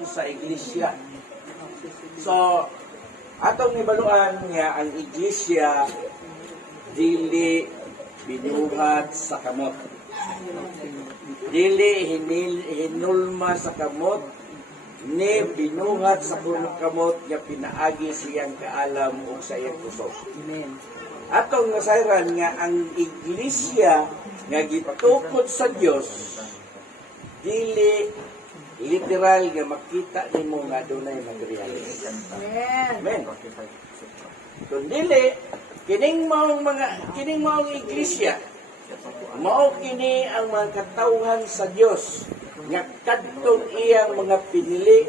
gikan sa iglesia. So, atong nibaluan nga ang iglesia dili binuhat sa kamot. Dili hinulma sa kamot, ni binuhat sa punong kamot nga pinaagi siyang kaalam o sa iyang puso. Amen. Atong nasayran nga ang iglesia nga gitukod sa Dios dili literal nga makita nimo nga dunay materialis. Amen. Kung dili kining maong iglesia mao kini ang mga katawhan sa Dios nga kadtong iyang mga pinili,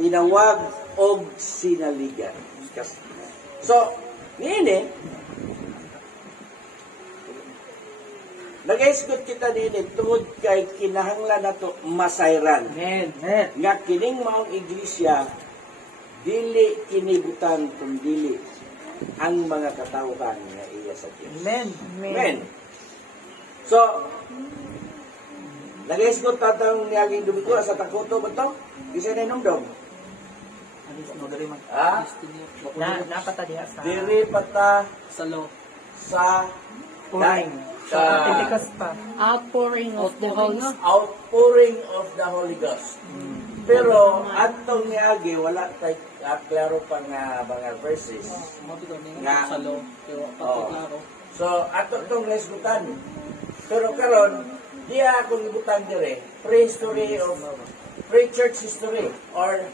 tinawag og sinaligan. So, niini, nag-isgot kita din tungod kay kinahanglan nato masayran. Amen. Nga kining maong iglesia, dili kinibutan kundi ang mga katawhan nga iya sa Diyos. Amen. Amen. So, nag-isgot tatang niyaging dumiko sa takoto ba ito? Isa na inumdom. Ah? Napata diha sa Diri pata salo. sa Pouring. sa Pentecost pa. Outpouring of the Holy Spirit. outpouring of the Holy Ghost. Pero atong niagi wala tay klaro pa nga mga verses. Nga. Salo. Pero Oh. klaro. So ato tong lesbutan. Pero karon diya akong ibutan dire pre-history of pre-church history or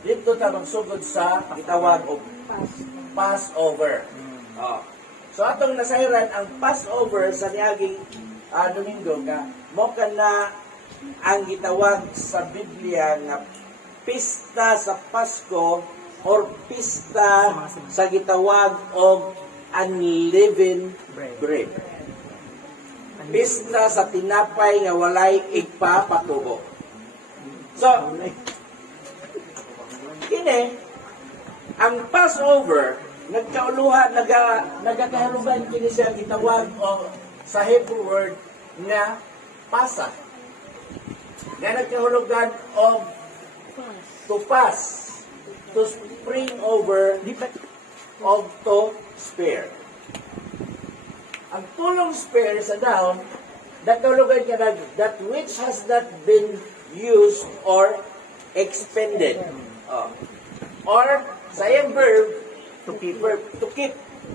dito ta magsugod sa gitawag og Passover. Oh. So atong nasayran ang Passover sa niaging Domingo nga mo kana ang gitawag sa Biblia nga pista sa Pasko or pista sa gitawag og unleavened bread. Pista sa tinapay nga walay igpapatubo. So, kini ang Passover nagkauluhan nagakaharuban kini siya gitawag o sa Hebrew word nga pasa. Nga nagkahulugan of to pass, to spring over, of to spare. Ang pulong spare sa down, nagkahulugan ka na that which has not been used or expended. Oh. Or, sa iyang verb, to keep.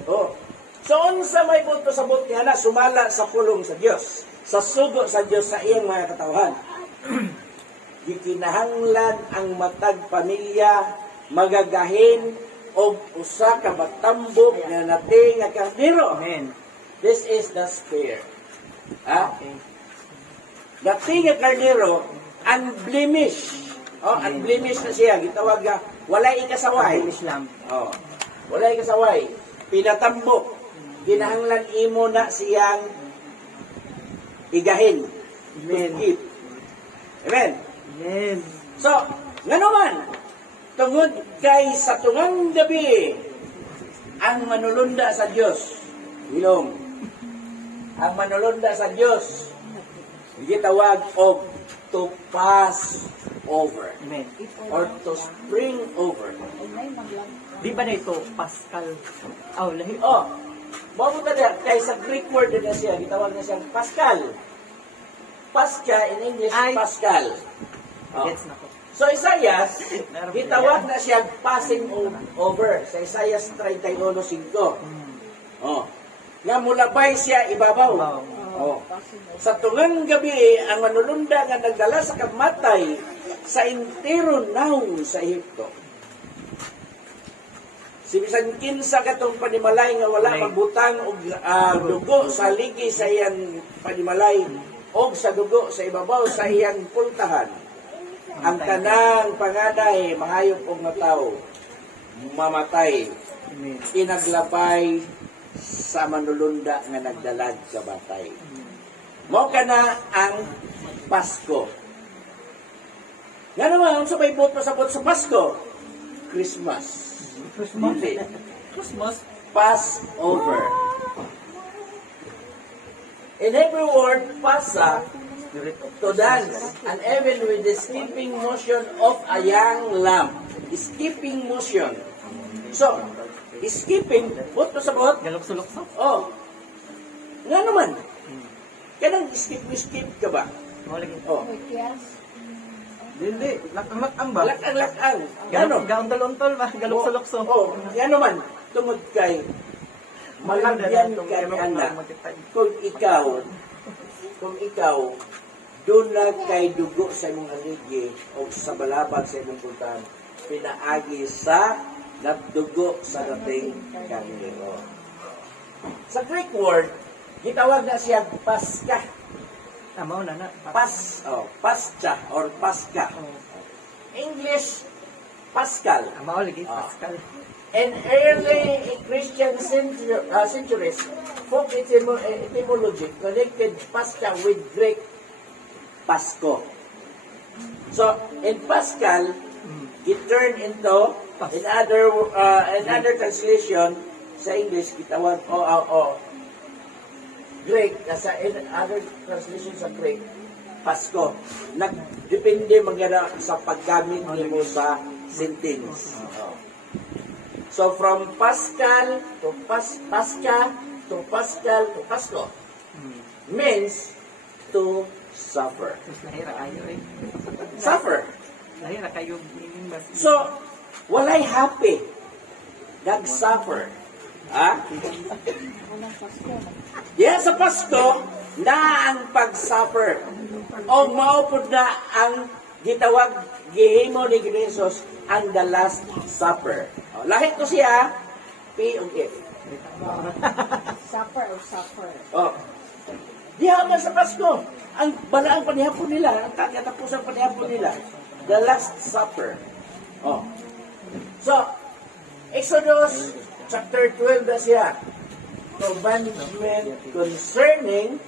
Oh. So, unsa may punto sa buti na sumala sa pulong sa Dios, sa sugo sa Dios sa iyang mga katawhan. Gikinahanglan ang matag pamilya magagahin og usa ka batambok nga nati nga kardero. Amen. This is the spare. Nati nga kardero unblemished. Oh, unblemished na siya gitawag nga walay ikasaway. Islam. Oh. Walay kasaway. Pinatambok. Kinahanglan imo na siyang igahin. Amen. To keep. Amen. Amen. So, nga naman, tungod kay sa tungang gabi, ang manulunda sa Diyos, ilong, ang manulunda sa Diyos, gitawag og to pass over. Amen. Or to spring over. Di ba na ito Pascal? Oh, lahi. Oh, mabuta na, kay sa Greek word na siya, gitawag na siyang Pascal. Pascha in English, Ay. Pascal. Oh. Gets na ko. So Isaias, gitawag na siya passing over sa Isaias 31:5. Oh. Nga mulabay siya ibabaw. Oh. Sa tungang gabi, ang manulunda nga nagdala sa kamatay sa intero naong sa Ehipto. Si bisan kinsa katong panimalay nga wala magbutang og dugo sa ligi sa iyang panimalay og sa dugo sa ibabaw sa iyang pultahan. Ang tanang panganay mahayop og mataw mamatay. Inaglabay sa manulunda nga nagdalag sa batay. Mao kana ang Pasko. Nga naman, sa may buot pasabot sa Pasko, Christmas. Hindi. Christmas. Passover. In Hebrew word, pasa, to dance, and even with the skipping motion of a young lamb. Skipping motion. So, skipping, bot sa bot? Galok-sulok-sok. Oh. Nga naman. Kanang skip ka ba? Wala lagi. Oh. Hindi, lakang-lakang ba? Lakang-lakang. Ano? Gauntol-untol ba? Galok-sulok-sok. Oh, nga naman. Tungod kay malagyan ka ni anak. Kung ikaw, doon na kay dugo sa imong haligi o sa balabag sa imong puntahan, pinaagi sa nagdugo sa dating karnero. Sa Greek word, gitawag na siya Paska. Tama na na. Pascha or Paska. English, Pascal. Tama lagi, Pascal. In early Christian centuries, folk etymology connected Pascha with Greek Pasko. So, in Pascal, it turned into, in other translation, sa English, gitawag, Greek, in other translation sa Greek, Pasko. Nagdepende magana sa paggamit mo sa sentence. So from Pascal to Pasca to Pascal to Pasko means to suffer. Lahira kayo eh. Suffer. Lahira kayo. So, walay happy. Nag-suffer. Ha? Yeah, sa Pasko, na ang pag-suffer. O maupod na ang gitawag, gihimo ni Jesus ang the Last Supper. O, lahit ko siya, P o F. Suffer or suffer? O, diha man sa Pasko, ang balaang panihapon nila, ang katapusan panihapon nila, the Last Supper. O. So, Exodus chapter 12 na siya. Commandment concerning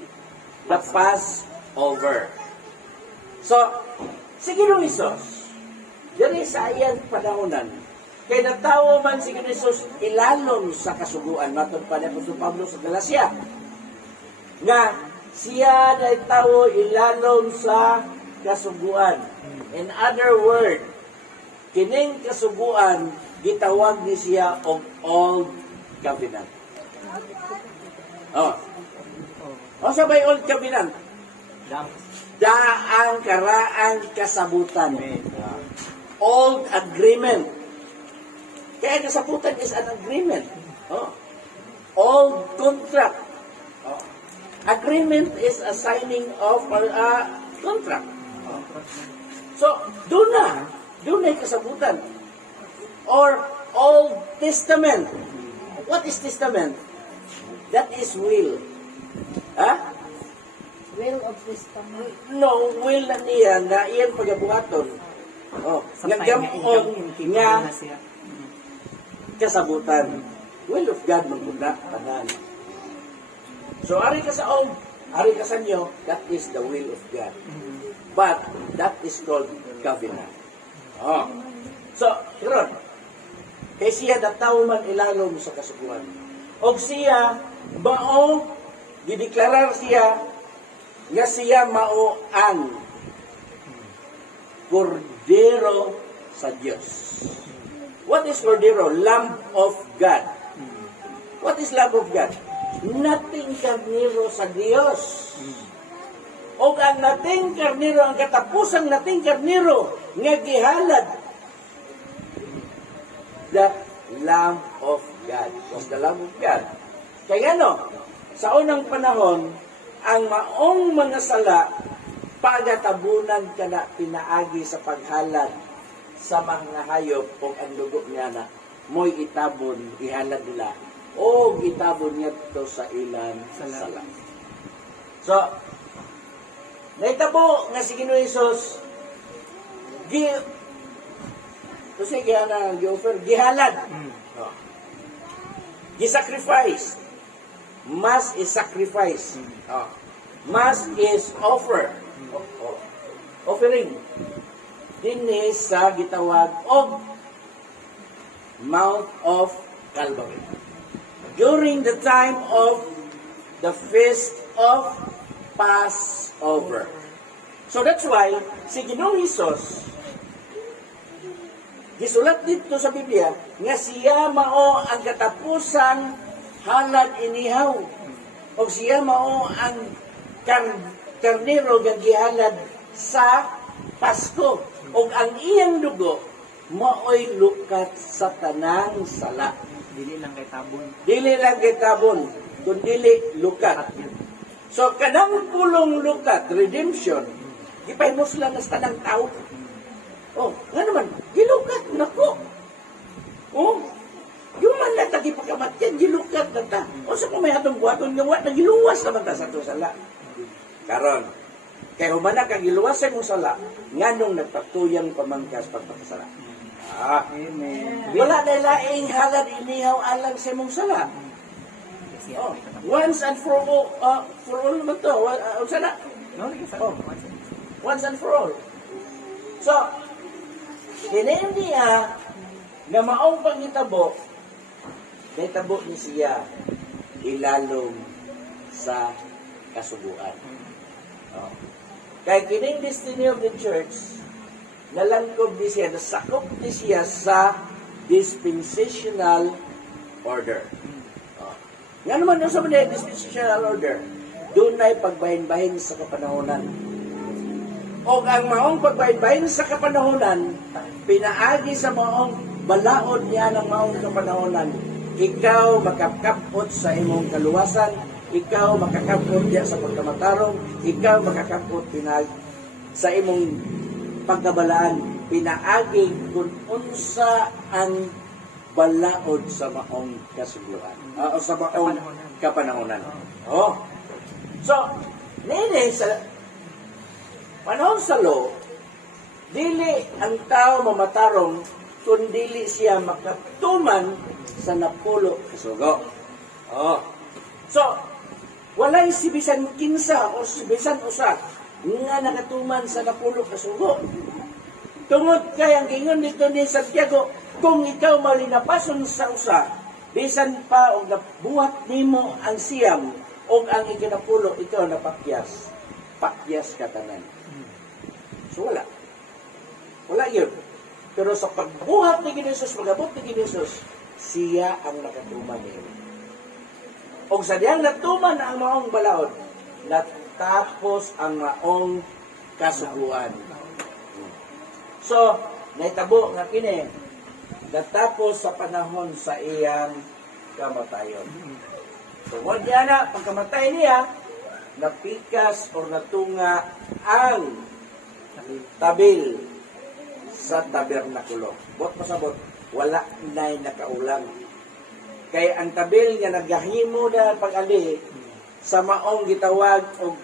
the Passover. So, si Ginoong Isos, diri sa iyang panahonan, kay natawo man si Ginoong Isos ilalom sa kasuguan, matod pa ni Apostol Pablo sa Galacia, nga siya na tawo ilalom sa kasuguan. In other word, kining kasuguan, gitawag ni siya og Old Covenant. O sabay Old Covenant? Daang karaang kasabutan. Old agreement. Kaya kasabutan is an agreement. Old contract. Agreement is a signing of a contract. So, doon na kasabutan. Or Old Testament. What is testament? That is will. Ha? Will of testament. No, will na niya na iyan pagabuhaton. Nga gamon nga kasabutan. Will of God magmuna tanan. So, ari ka sa old, ari ka sa new, that is the will of God. But, that is called covenant. So, karon, kay siya natawo man ilalom sa kasuguan. Og siya, mao, gideklarar siya, nga siya mao ang Kordero sa Diyos. What is Kordero? Lamb of God. What is Lamb of God? Nating karnero sa Diyos. O ang nating karnero, ang katapusang nating karnero, nga gihalad, the Lamb of God. Was the Lamb of God. Kaya sa unang panahon, ang maong mga sala, pagatabunan ka na pinaagi sa paghalad sa mga hayop o ang dugo niya na mo'y itabon, ihalad nila, o itabon niya ito sa ilan sala. So, naitabo nga si Ginoong Hesus, kasi kaya na gi-offer, gihalad. Gi-sacrifice. Mass is sacrifice. Mass is offer. Offering. Dinhi sa gitawag og Mount of Calvary. During the time of the feast of Passover. So that's why, si Ginoong Hesus, gisulat dito sa Biblia, nga siya mao ang katapusang halad inihaw. O siya mao ang karnero nga gihalad sa Pasko. O ang iyang dugo, mao'y lukat sa tanang sala. Dili lang kay tabon. Dili lang kay tabon, kundi lukat. So, kanang pulong lukat, redemption, gipahimos lang sa tanang tao. Oh, nga naman, gilukat na ko. Oh, yung man na tagi pagkamatyan, gilukat na ta. O sa kung may atong buhaton nga, na giluwas naman ta sa ito sala. Karon, kaya humana kang giluwas sa mong sala, nga nung nagpatuyang pamangkas pagpakasala. Amen. Wala na laing halad inihaw alang sa mong sala. Oh, once and for all naman to. Unsa na? No, lagi sa Oh. Once and for all. So, hinayin niya na maong pangitabo, naitabo ni siya ilalong sa kasubuan. Oh. Kaya kining destiny of the church, nalangkob di siya, nasakop di siya sa dispensational order. Oh. Nga naman yung sa mga dispensational order, doon ay pagbahin-bahin sa kapanahonan. O ang maong pagbahin-bahin sa kapanahonan, pinaagi sa maong balaod niya ng maong kapanahonan. Ikaw makakapot sa imong kaluwasan, ikaw makakapot diya sa pagkamatarong, ikaw makakapot sa imong pagkabalaan, pinaagi kung unsa ang balaod sa maong kasuluan. O sa maong kapanahonan. Oh. So, nini sa panahon sa law, dili ang tao mamatarong kung dili siya makatuman sa napulo kasugo. Oh. So, walay si bisan kinsa o si bisan usa nga nakatuman sa napulo kasugo. Tungod kay ang gingon dito ni Santiago, kung ikaw malinapason sa usa, bisan pa og nabuhat nimo ang siyam og ang ikinapulo ikaw napakyas. Pakyas ka tanan. So wala. Wala yun. Pero sa pagbuhat ni Jesus, magabot ni Jesus, siya ang nakatuman niya. O sa diyang natuman ang maong balaod, natapos ang maong kasuguan. So, naitabo nga kini, natapos sa panahon sa iyang kamatayon. Tungod niya na, pagkamatay niya, napikas o natunga ang tabil sa tabernakulo. Bot pasabot, wala na'y nakaulang. Kaya ang tabil nga naghahimo na pag-ali sa maong gitawag o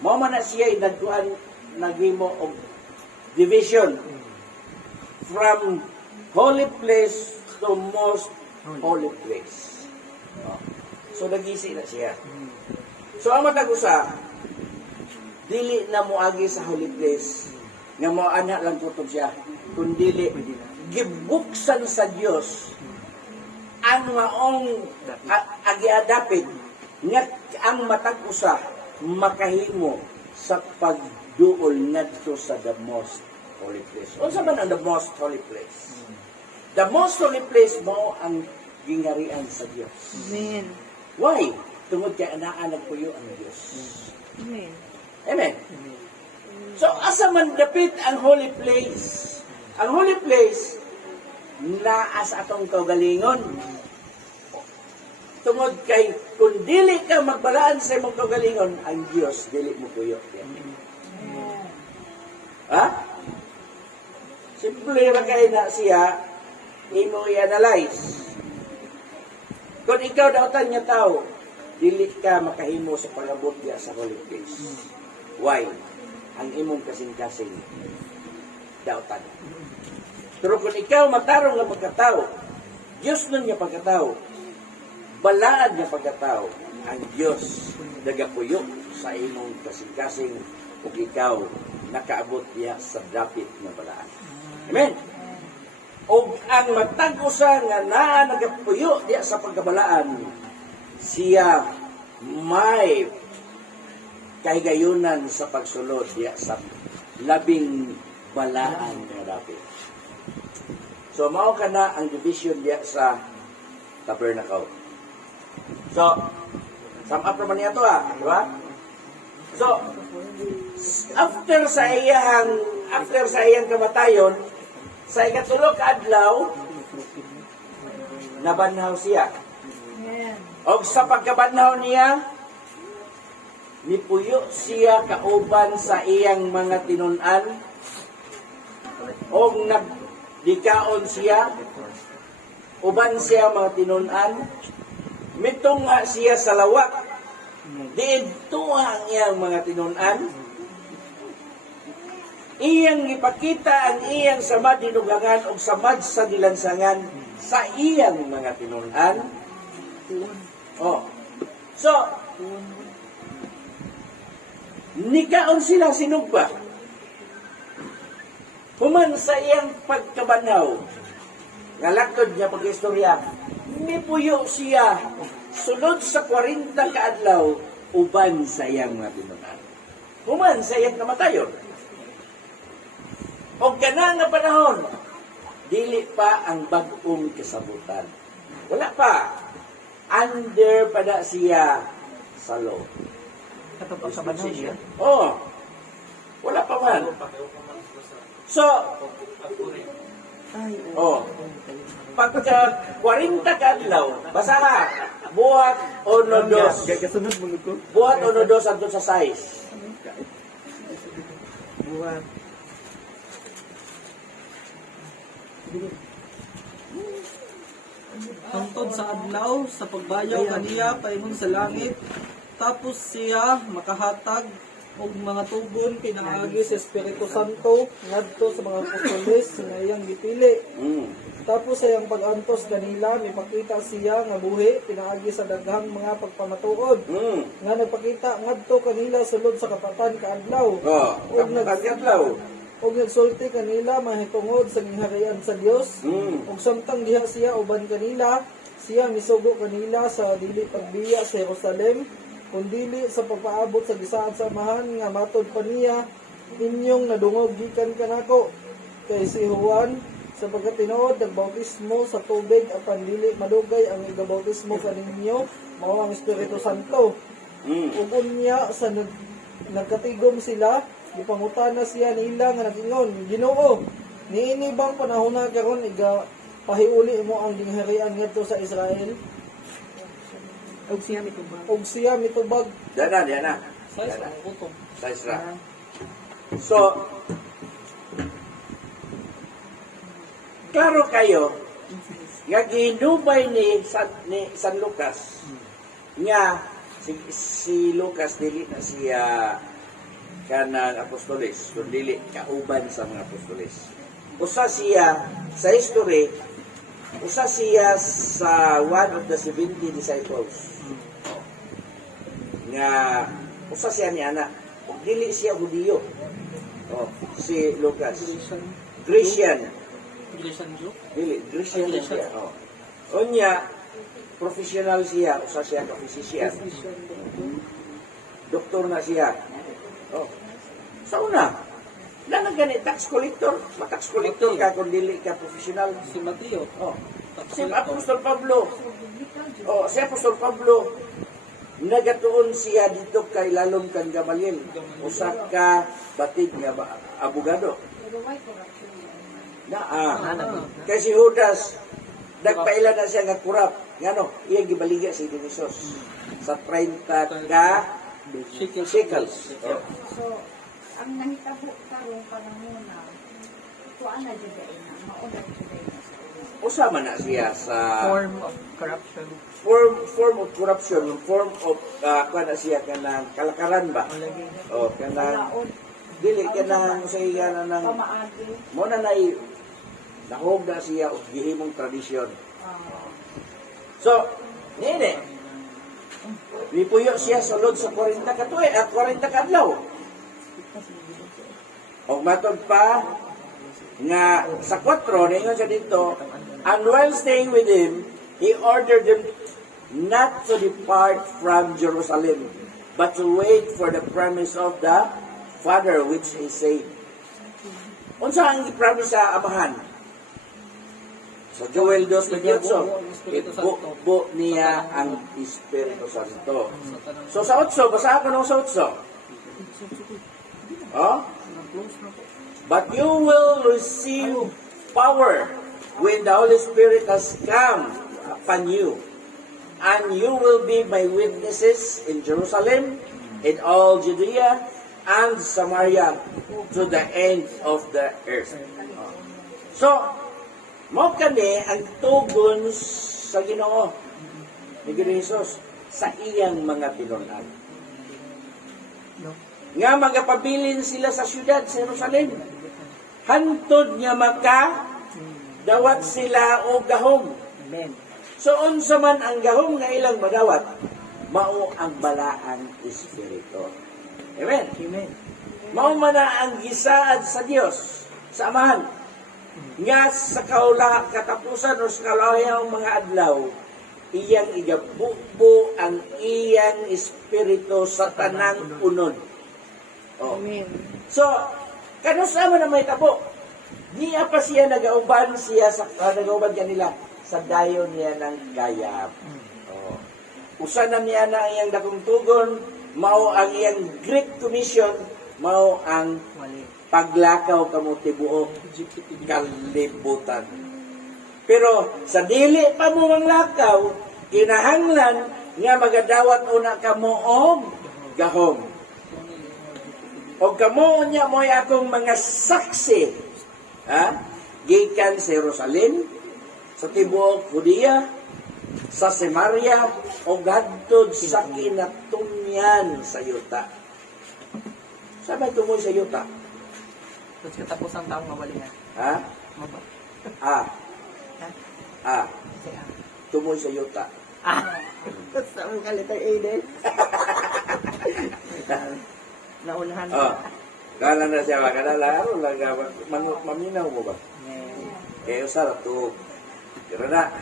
mao man na siya nagkuan naghimo og division from holy place to most holy place. So nagisi na siya. So ang matag-usa, dili na moagi sa holy place nga mo anak lang kutob siya, kundi gibuksan sa Dios ang maong agiadapit nga ang matag-usa makahimo sa pagduol ngadto sa the most holy place. Unsa man ang the most holy place? The most holy place mo ang gingarian sa Dios. Amen. Why? Tungod kay anaa nagpuyo ang Dios. Amen. Amen. So, asa man dapit ang holy place? Ang holy place, naa sa atong kaugalingon. Tungod kay, kung dili ka magbalaan sa imong kaugalingon, ang Diyos, dili mo puyo. Ha? Simple ra kay na siya, imo i-analyze. Kung ikaw dautan niya tao, dili ka makahimo sa pag-abot niya sa holy place. Why? Ang imong kasing-kasing dautan. Pero kung ikaw matarong nga pagkatao, Diyos nun nga pagkatao, balaan nga pagkatao, ang Diyos nagapuyo sa imong kasing-kasing ug ikaw nakaabot niya sa dapit nga balaan. Amen? O ang matag-usa nga naa nagapuyo diya sa pagkabalaan, siya may kahigayunan sa pagsulod diya sa labing balaan nga dapit. So mao kana ang division diya sa tabernacle. So sum up naman niya to di ba? So after sa iyang kamatayon, sa ikatulog ka adlaw nabanhaw siya. Amen. O sa pagkabanhaw niya, nipuyo siya kauban sa iyang mga tinunan o nagdikaon siya uban siya mga tinunan mitungha siya sa lawak diidto ang iyang mga tinunan iyang ipakita ang iyang samad dinugangan o samad sa dilansangan sa iyang mga tinunan. So nikaon sila sinugba. Human sa iyang pagkabanhaw, nga lakod niya pag-istorya, nipuyo siya sunod sa 40 ka adlaw uban sa iyang mga tinunan. Human sa iyang kamatayon. O kana nga panahon, dili pa ang bag-ong kasabutan. Wala pa. Under pa na siya sa law. Katapos sa banhaw siya. Oo. Wala pa man. So, pagka 40 ka adlaw, basa ka, buhat o nodos. Kasunod mo ko. Buhat o nodos andun sa size. Buwan. Hangtod sa adlaw sa pagbayaw kaniya paingon sa langit, tapos siya makahatag og mga tugon pinaagi sa Espiritu Santo ngadto sa mga apostoles nga iyang gipili. Tapos sa iyang pag-antos kanila mipakita siya nga buhi pinaagi sa daghang mga pagpamatuod nga nagpakita ngadto kanila sulod sa kapatan kaadlaw. Og Adlaw. og nagsulti kanila mahitungod sa gingharian sa Dios. Og samtang diha siya uban kanila, siya misugo kanila sa dili pagbiya sa Jerusalem, kundili sa pagpaabot sa gisaad samahan nga matod pa niya, inyong nadungog gikan kanako. Kay si Juan sa pagkatinuod nagbautismo sa tubig apan dili madugay ang igabautismo kaninyo mao ang Espiritu Santo. Ug unya sa nagkatigom sila, gipangutana siya nila nga nagingon, Ginoo, niini bang panahona karon iga pahiuli mo ang gingharian ngadto sa Israel? Og siya mitubag. Og siya mitubag Diyan na. sa utong. Sa Isra. So, klaro kayo, nga ginubay ni San Lucas, nga si Lucas dili na siya kanang apostoles, kundi kauban sa mga apostoles. Usa siya sa history, usa siya sa one of the 70 disciples. Nga usa siya ni anak, ug dili siya Hudiyo. Si Lucas. Christian. Dili, Christian siya. Unya, professional siya, usa siya ka physician. Doktor na siya. Sa una, lang ganit tax collector, tax collector ka kung dili ka professional. Si Mateo. Si Apostol Pablo. Si Apostol Pablo, nagatuon siya dito kay lalong kang Gamaliel. Usa ka batig nga abogado. Kay si Judas, nagpaila na siya nga kurap. Ngano, iya gibaliga si Dinisos sa 30 ka shekels. So, ang nahitabo karong panahona, tuan na jud na, mauna jud na. Usama na siya sa Form of corruption. form of corruption, form of kana siya kanang kalakaran ba? Kanang Laon, dili kanang sa iya nang pamaagi. mo na nay nahog na siya og gihimong tradisyon. So, nene, nipuyo siya sulod sa 40 ka tuig, 40 ka adlaw. Og matod pa nga sa 4 ningon siya dito, and while staying with him, he ordered them not to depart from Jerusalem, but to wait for the promise of the Father which He said. Unsa ang i-promise sa Amahan? Sa Joel 2:28, ibubo niya ang Espiritu Santo. So sa 8, basahan ko nung sa 8. Oh? But you will receive power when the Holy Spirit has come upon you. And you will be my witnesses in Jerusalem, in all Judea, and Samaria, to the end of the earth. So, mo kani ang tugon sa Ginoo ni Jesus sa iyang mga tinunan. Nga magapabilin sila sa syudad sa Jerusalem. Hantod nga dawat sila o gahom. Amen. So, unsa man ang gahom nga ilang madawat, mao ang balaang Espiritu. Amen? Amen. Mao man na ang gisaad sa Dios sa Amahan. Nga sa katapusan o sa kalawayang mga adlaw, iyang igabubo ang iyang Espiritu sa tanang unod. Oh. Amen. So, kanusama na may tabo. Niya pa siya nagauban kanila sa dayon niya ng gayam. Oh. Usa na niya na iyang dakong tugon, mao ang iyang Great Commission, mao ang Wali. paglakaw kamo tibuok kalibutan. Pero sa dili pa mo manglakaw, kinahanglan nga magadawat una kamo og gahom. O kamo niya mo'y akong mga saksi, gikan sa Jerusalem, sa tibuok Judea, sa Samaria, o gadtod sa kinatunyan sa yuta. Sabay tumoy sa yuta. Tapos katapos ang taong mawali nga. Ha? Maba. Ha? Tumoy sa yuta. Sa mga kalitang Aiden. Naunahan Oh. Kala na siya makalala, maminaw mo ba? Amen. Eh, usara to. Kira na.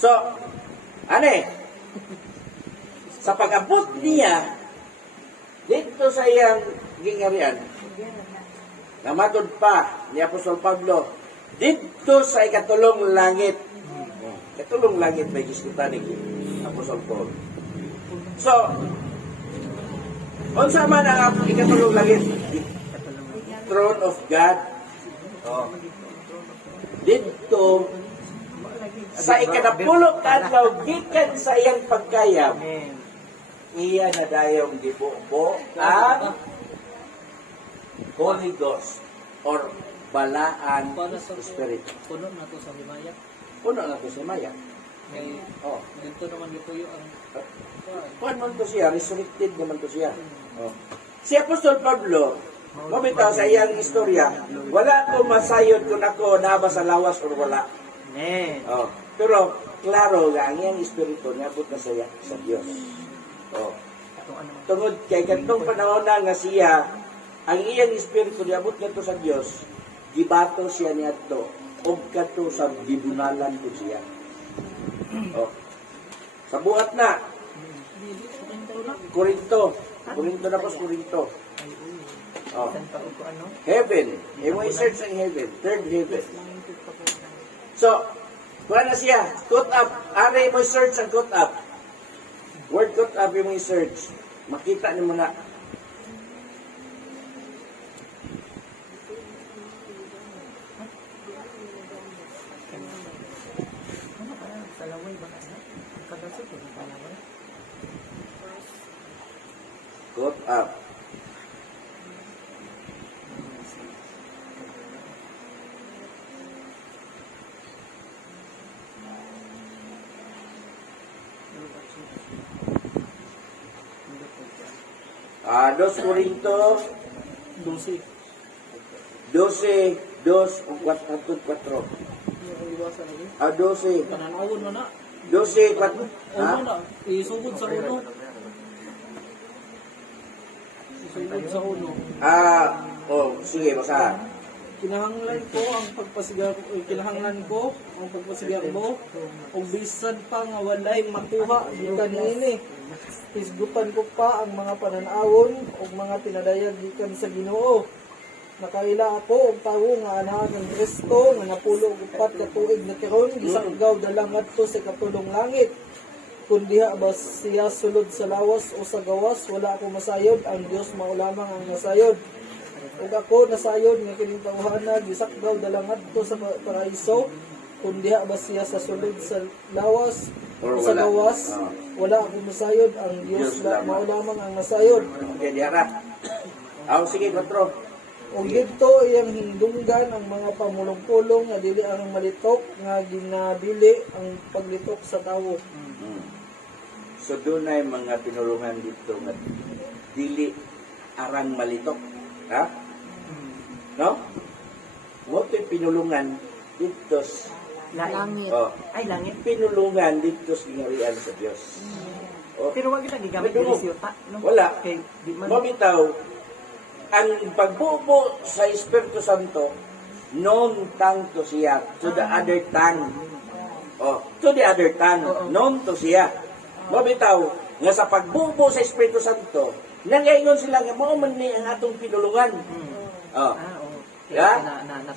So, sa pag-abot niya, dito sa iyang gingarian, namatod pa ni Apostol Pablo, dito sa ikatulong langit. Ikatulong langit may giskutan ni Apostol Paul. So, unsa man ang ikatulong langit? Throne of God. Oh. Dito sa ikanapulok adlaw gikan sa iyang pagkayam, Amen. iya na dayong gibubo ang Holy Ghost or balaan Spirit. Puno na to sa Himaya. Puno na to si Maya. Kay Oh. dito naman gituyo ang Kuan man to siya, resurrected naman to siya. Oh. Si Apostol Pablo, mabitaw sa iyang istorya, wala ko masayod kung ako naba sa lawas o wala. Amen. Oh. Pero, klaro nga, ang iyang espiritu niabot na siya sa Diyos. Oh. Atong ano man. Tungod kay kantong panahon na nga siya, ang iyang espiritu niabot nga to sa Diyos, gibato siya niya to, o kato sa gibunalan ko siya. Oh. Sa buhat na, Korinto na po sa Korinto. Oh. Saan pa ko ano? Heaven. Imo i-search ang heaven. Third heaven. So, kuha na siya. Caught up. Are mo i-search ang caught up. Word caught up yung i-search. Makita niyo mo na. Ano ka? Sa laway ba ano? Kadasot ko sa laway. Caught up. Dos Corinto 12. 12, 2, 4. Yung iwasan lagi. 12, Pananawon mo na. 12, 4. Ano na? Isugod sa uno. Isugod sa uno. Sige, basta. Kinahanglan ko ang pagpasigar mo ug bisan pa nga walay makuha gikan niini. Hisgutan ko pa ang mga pananawon ug mga tinadayag gikan sa Ginoo. Nakaila ako og tawo nga anak ng Kristo nga napulo og 4 ka tuig na karon gisagaw dalang ngadto sa katulong langit. Kung diha ba siya sulod sa lawas o sa gawas, wala ako masayod, ang Dios mao lamang ang masayod. Ug ako nasayod nga kining tawhana gisakdaw dalang ngadto sa paraiso. Kung diha ba siya sa sulod sa lawas Or o sa wala. gawas, wala ako masayod, ang Dios mao lamang ang masayod. Okay, diara. Sige, Patro. O dito iyang hindunggan ang mga pamulong-pulong nga dili ang malitok nga ginabili ang paglitok sa tawo. So doon ay mga pinulungan dito nga dili arang malitok. Ha? No? Mo pinulungan dito Langit. oh, Ay, langit. pinulungan dito sa gingharian sa Dios. Oh, Pero wag kita gigamit Pero, dili siya ta. No? wala. Kay di man. Mamitaw, ang pagbubo sa Espiritu Santo, known tongue to siya, to the other tongue. Oh, to the other tongue, known to siya. Mamitaw, nga sa pagbubo sa Espiritu Santo, nangayon sila nga mao man ni ang atong pinulungan. Oh. Oo. Ya?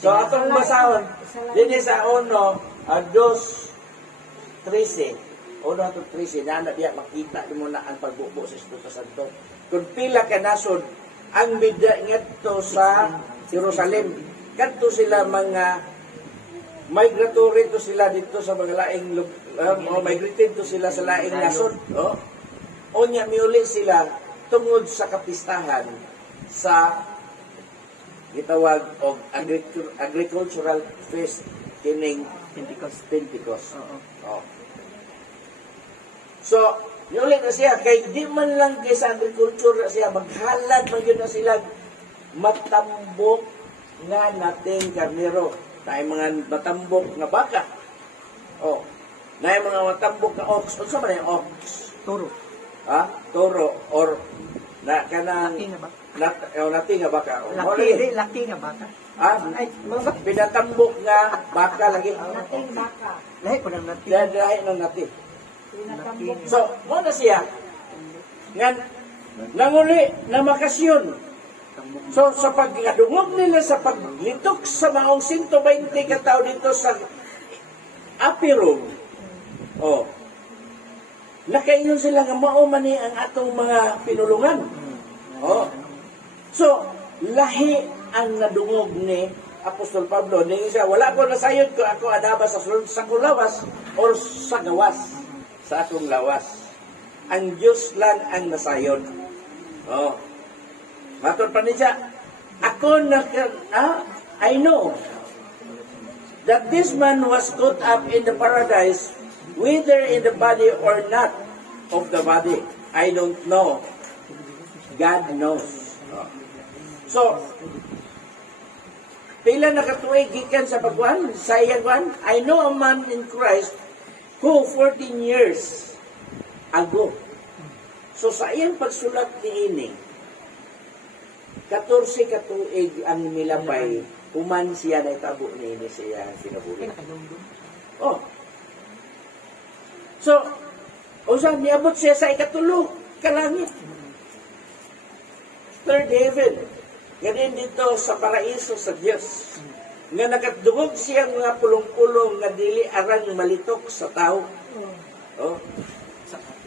So atong basahon, dili sa 1, 2:13. 1:13 na diya makita mo na ang pagbubo sa Espiritu Santo. Kung pila ka nasod ang bida ngadto sa Jerusalem, kadto sila mga migratory to sila dito sa mga laing o migrated to sila sa laing nasod. Oh. Unya miuli sila tungod sa kapistahan sa gitawag og agricultural feast kining Pentecost. Oo. Oh. So, niulit na siya, kay di man lang kay sa agriculture na siya, maghalad man yun na sila matambok nga nating karnero. Na mga matambok nga baka. Oh. Na mga matambok nga ox. Ano sa man yung ox? Toro. Ha? Toro or na kanang Laki nga ba? nati nga baka. Oh, Laki nga baka. Ah, Ay, mga pinatambok nga baka lagi. Nating baka. lahi ko nang nati. Dahil ng nati. Tinatambok. So, mo na siya. Nga, nanguli na makasyon. So, sa pagkadungog nila sa paglitok sa maong 120 katao dito sa Apirog, oh, nakaingon sila nga maumani ang atong mga pinulungan. Oh. So, lahi ang nadungog ni Apostol Pablo. Ningi siya, wala ko nasayod ko ako adaba sa sulod sa kulawas or sa gawas sa atong lawas. Ang Diyos lang ang nasayod. Oh. Matod pa niya, ako I know that this man was caught up in the paradise, whether in the body or not of the body. I don't know. God knows. So, pila nakatuig gikan sa pagkuhan, sa iyang kuhan, I know a man in Christ who 14 years ago. So, sa iyang pagsulat ni ini, 14 katuig ang milabay, human siya na itabo ni ini siya kinabuhi. Oh. So, usa niabot siya sa ikatulo kalangit. Third heaven. Ganin dito sa paraiso sa Dios. Nga nakadungog siya mga pulong-pulong nga dili arang malitok sa tao. Oh.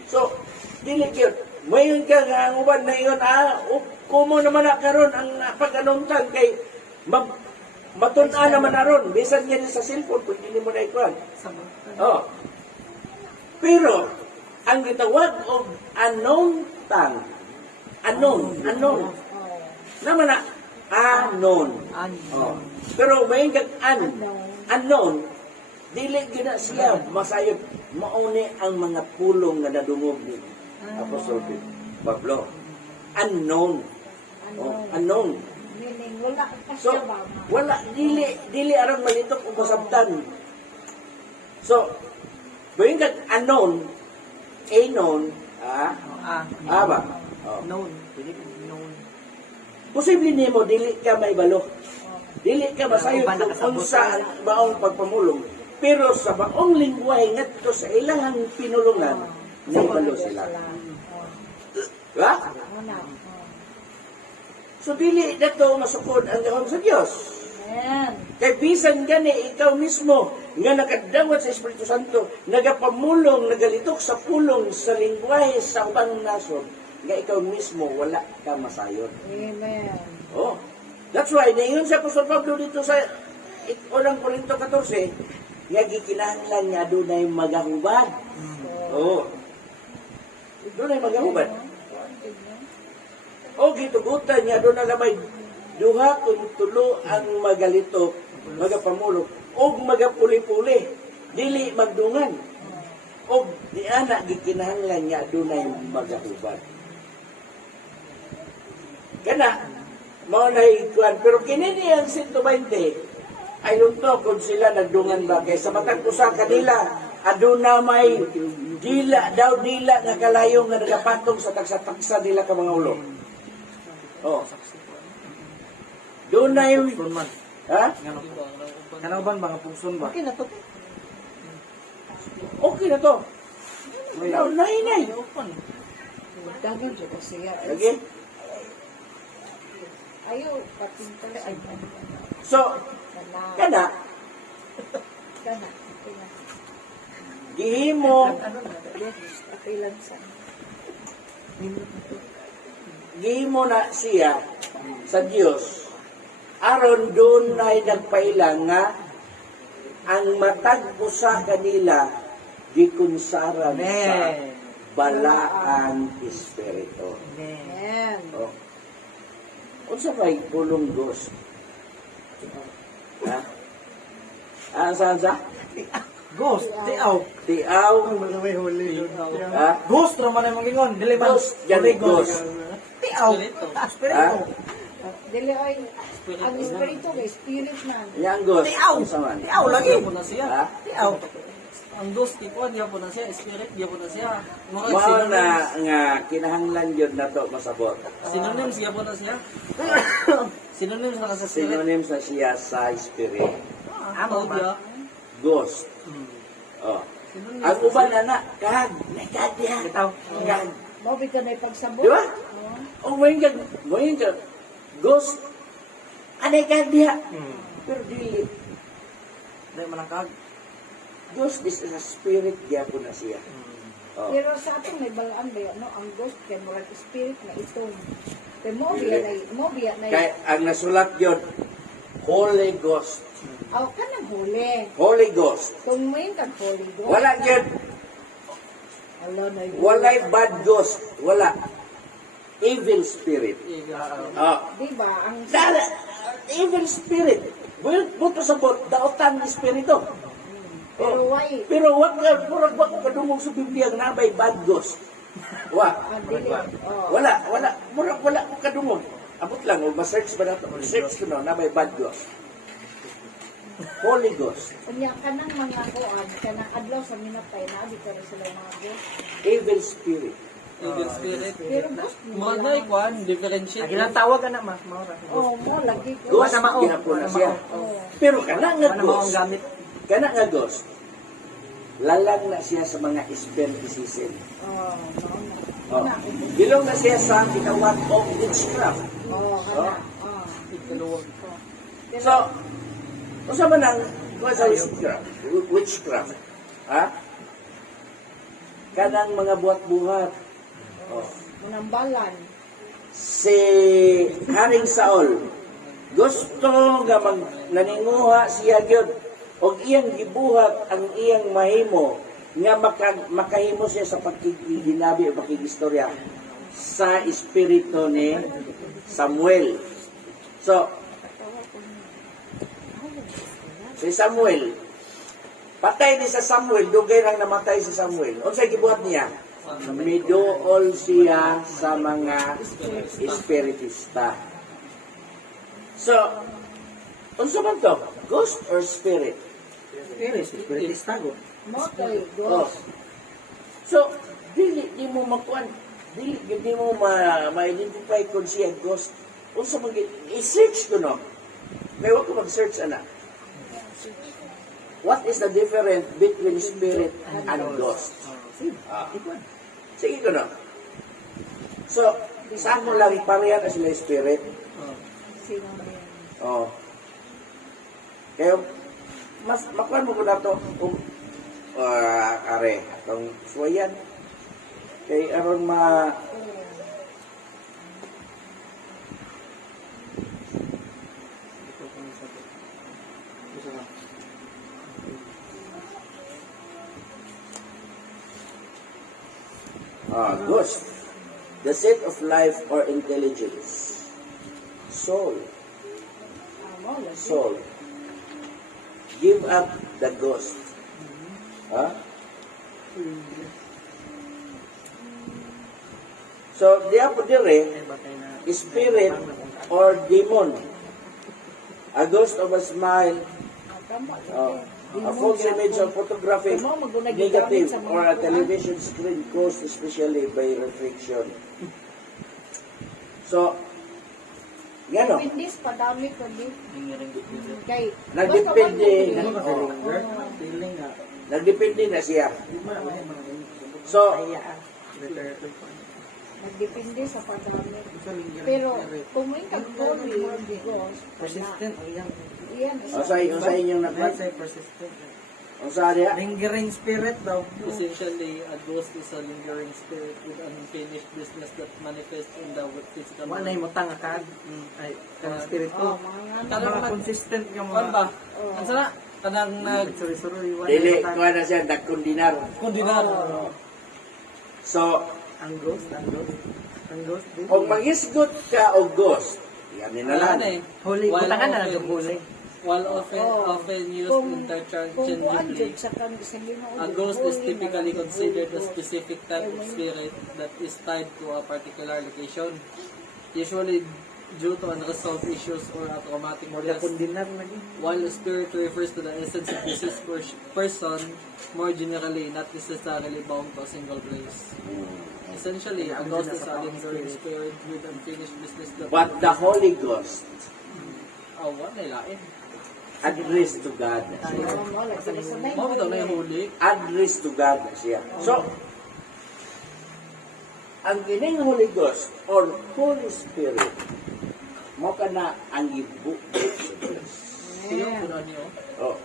So, dili cute. Mayon ka nga ang uban na iyon, kumo naman na karon ang pag-anungtan kay matun-an naman aron. Bisan yan sa cellphone, kung hindi mo na ikuan. Oh. Pero, ang gitawag og unknown tongue, unknown. Naman na, unknown. Oh. Pero may kag unknown, dili gina siya masayod. Mauni ang mga pulong nga nadungog ni Apostol Pablo. Unknown. Oh, unknown. Meaning, wala ka So, siya ba? wala, dili arang malitok o masabtan. So, may kag unknown, anon, ba? Oh. Known. Dili known. Posible nimo dili ka may balo. Dili ka masayon Uban kung nakasabot. unsaan maong pagpamulong. Pero sa maong lingwahe ngadto sa ilahang pinulungan, nahibalo sila. Diba? Muna. So dili na to masukod ang gahom sa Dios. Amen. Kay bisan gani ikaw mismo nga nakadawat sa Espiritu Santo, nagapamulong, nagalitok sa pulong sa lingwahe sa ubang nasod, nga ikaw mismo wala ka masayon. Amen. Oh. That's why naingon sa Apostol Pablo dito sa unang Korinto 14, nga gikinahanglan nga adunay magahubad. Oh. Adunay magahubad. O gitugutan nga doon na lamay duha kung tulo ang magalitok, magapamulo, o magapuli-puli, dili magdungan. O di ana gikinahanglan nga dunay magahubad. Kana, mao na ikuan. Pero kinini ang 120, ay lunto kung sila nagdungan ba. Kaya sa matag usa kanila, aduna may dila, daw dila nga kalayo nga nagapatong sa tagsa-tagsa nila ka mga ulo. Oh. Doon na yung... Pungson man. Ha? Kanang ban mga pungson ba? Okay na to. Okay na to. Nahinay. Dagan dyan ko siya. Lagi? Ayaw, patinta sa So, kana, Kana. gihimo, Ano na? Kapilan sa... gihimo na siya sa Dios. Aron doon ay nagpailang nga ang matag usa kanila gikunsaran sa Amen. balaang espiritu. Amen. Oh. Unsa may pulong Diyos? Ha? Sa? Ghost, tiaw. Tiaw, ha? Ghost naman ang mangingon, dili man. Ghost, yan ay ghost. Tiaw. Ha? Espiritu. Dili ay, ang espiritu kay spirit man. Yang ghost. Tiaw. Unsa man? Tiaw lagi. po na siya. Ha? Tiaw. Ang ghost tipo, diya po na siya. Spirit, diya po na siya. Murag Mao na nga kinahanglan yun na to masabot. Synonyms, diya po na siya. Synonyms na sa spirit. Synonym sa siya sa spirit. Amo diya. Ghost. Oh. Ang uban na kag, may kag diha. Bitaw. Kag. Mo ka na pagsabot. Di ba? Oh, may kag. Ghost. Anay kag diha. Pero dili. Dili man ang kag. Ghost is a spirit diya po na siya. Oh. Pero sa atin may balaan ba yun, no? Ang ghost kay murag spirit na itong. Kay mo biya na Kaya ang nasulat yun, Holy Ghost. aw ka nang huli. Holy Ghost. Kung may kag holy ghost. Wala yun. Ala na yun. Walay bad ghost. Wala. Evil spirit. Oh. Di ba? Ang Dala, evil spirit. Buto sa daotan ni spirito. pero why? Pero wag ko kadungog sa Biblia nga nabay bad ghost. Wa. Dili. Oh. Wala. Wala ko kadungog. Abot lang, o ma-search ba nato? Search ko na, nabay bad ghost. Holy Ghost. Kunya kanang mga kuan, kanang adlaw sa minatay na di ka rin sila mga ghost. Evil spirit. Evil spirit. Pero ghost mo. Murag na ikuan, differentiate. Ang ilang tawag ka na ma, maura. Oh, mo lagi ko. Ghost, Wala mao. gihapon na siya. Oh. Pero kana nga Wala mao ang ghost, gamit. kana nga ghost, lalag na siya sa mga spiriticism. Oh, Oh. no. Bilong na siya sa kitawag of witchcraft. Oh, kana. Oh. So, kung man ang kung sa witchcraft, ha? Kanang mga buhat-buhat. Oh. Munambalan. Si Haring Saul, gusto nga naninguha siya gyud og iyang gibuhat ang iyang mahimo nga makahimo siya sa pagkiginabi o pagkigistorya sa espiritu ni Samuel. So, si Samuel, patay ni sa Samuel, dugay nang namatay si Samuel. Unsay gibuhat niya? Miduol siya sa mga espiritista. So, unsa man to? Ghost or spirit? Spiritista go. Mo kay Oh. ghost. So, di mo makuan, di mo ma-identify kung siya ghost. Unsa man i-search ko no? May wag ko mag-search, ana. What is the difference between spirit and ghost? Ah. Sige ko na. So, sa ako lang pareha na sila spirit. Sino na yan? Oh. Kaya, mas makuha mo ko na ito kung are, itong suwayan. Kaya aron ghost. The set of life or intelligence. Soul. Soul. Give up the ghost. Huh? So, diya po dire, spirit or demon. A ghost of a smile, a false image of photographic, negative, or a television screen caused especially by reflection. So, gano? Pindis, padami ko di. Kay, Nagdepende. Feeling nga. Nagdepende na siya. So, nagdepende sa padami. Pero, kung may kag-holy ghost, Persistent. yan. usay inyong nagbat. Persistent. Usay diya. Lingering spirit daw. Essentially, a ghost is a lingering spirit with unfinished business that manifests in the physical world. Wala yung mutang akad. Ay, kanang spirit Oh, ko. mga Kanang consistent ka mga. Ano ba? Ang sana? Kanang Sorry. Dili, kuha na siya, nagkundinar. Kundinar. So, Ang ghost. kung mangisgot ka o ghost, yan ninalan. Holy. Butangan na lang holy. While often used kung interchangeably, sa Ginoo, a ghost is typically considered a specific type of spirit that is tied to a particular location, usually due to unresolved issues or a traumatic death. While a spirit refers to the essence of deceased person, more generally, not necessarily bound to a single place. Essentially, a ghost is a lingering spirit with unfinished business that... But the Holy Ghost, what na ilain? address to God na siya. Mga bitaw na yung huli. Address to God na siya. So, ang kining Holy Ghost or Holy Spirit, mo ka na ang ibu sa Diyos. Sino po na niyo? Oh,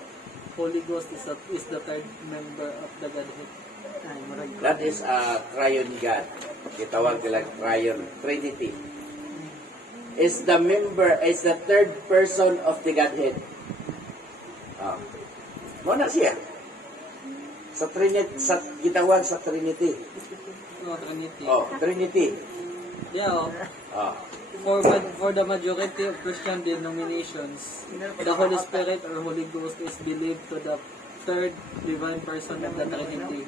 Holy Ghost is the third member of the Godhead. that is a triune God. Kitawag nila triune Trinity. Is the third person of the Godhead. Mo na siya. Sa Trinity, gitawag sa Trinity. No, Trinity. Oh, Trinity. Yeah, Oh. for the majority of Christian denominations, the Holy Spirit or Holy Ghost is believed to the third divine person of the Trinity.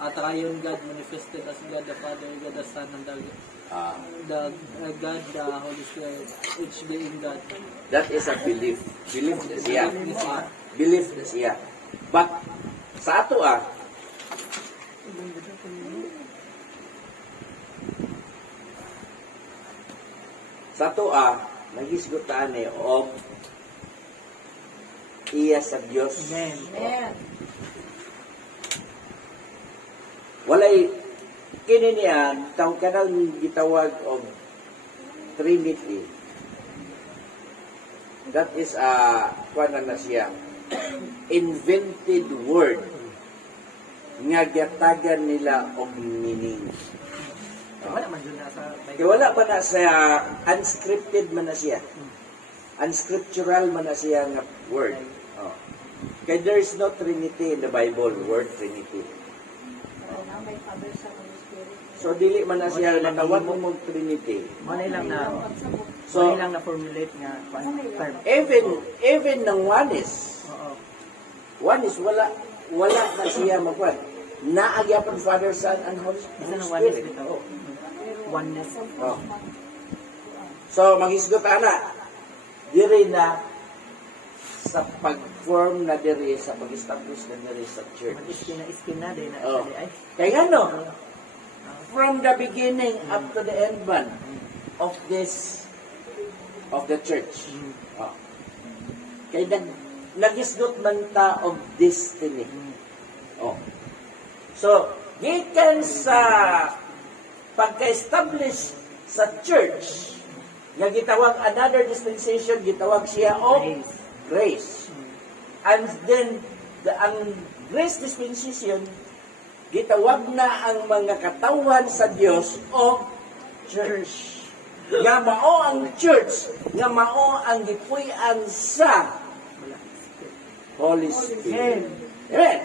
A triune God manifested as God the Father, God the Son, and the God the Holy Spirit, each being God. That is a belief. Belief na siya. Belief na siya. But, sa ato nagisgutaan o iya sa Dios. Amen. Walay kini niyan tawag kanang gitawag og Trinity. That is kuan na siya invented word nga gatagan nila og meaning. Wala man yun nasa Kaya wala pa na sa unscripted man na siya. Unscriptural man na siya nga word. Oh. Kaya there is no Trinity in the Bible, word Trinity. Na may Father, Son, Holy Spirit. So dili man na siya natawag mo mong Trinity. Muna lang na So muna lang na formulate nga term. even ng oneness, Oo. oneness wala na siya magwan. Naagyapan Father, Son, and Holy Isa ng oneness Spirit. dito. Oneness. Oh. So maghisgot ana diri na sa pag-form na diri sa pag-establish na diri sa church. Iskin na din na Oh. ay. Kaya ano? From the beginning up to the end man of the church. Oh. Kay nagisgot man ta of destiny. Oh. So, gikan sa pagka-establish sa church, nga gitawag another dispensation, gitawag siya of grace. And then, ang grace dispensation, gitawag na ang mga katawan sa Dios o church. Nga mao ang church, nga mao ang gipuy-an sa Holy Spirit. Amen.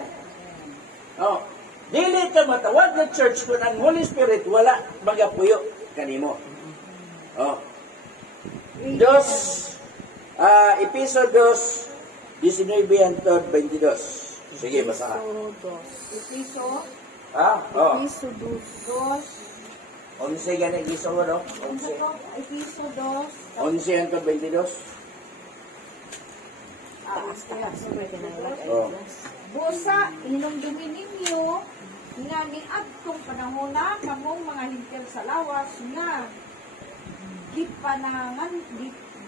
Oh, dili ka matawag na church kung ang Holy Spirit wala magapuyo kanimo. Oh. Episodos 19 hangtod 22. Sige, basa. Episo, Oh. Episo 2, 11 gani giso mo, no? 11. Episo 2, 11 hangtod 22. Oh. Busa, inumdumi ninyo, nga ni adtong panahona, kamong mga hintil sa lawas, nga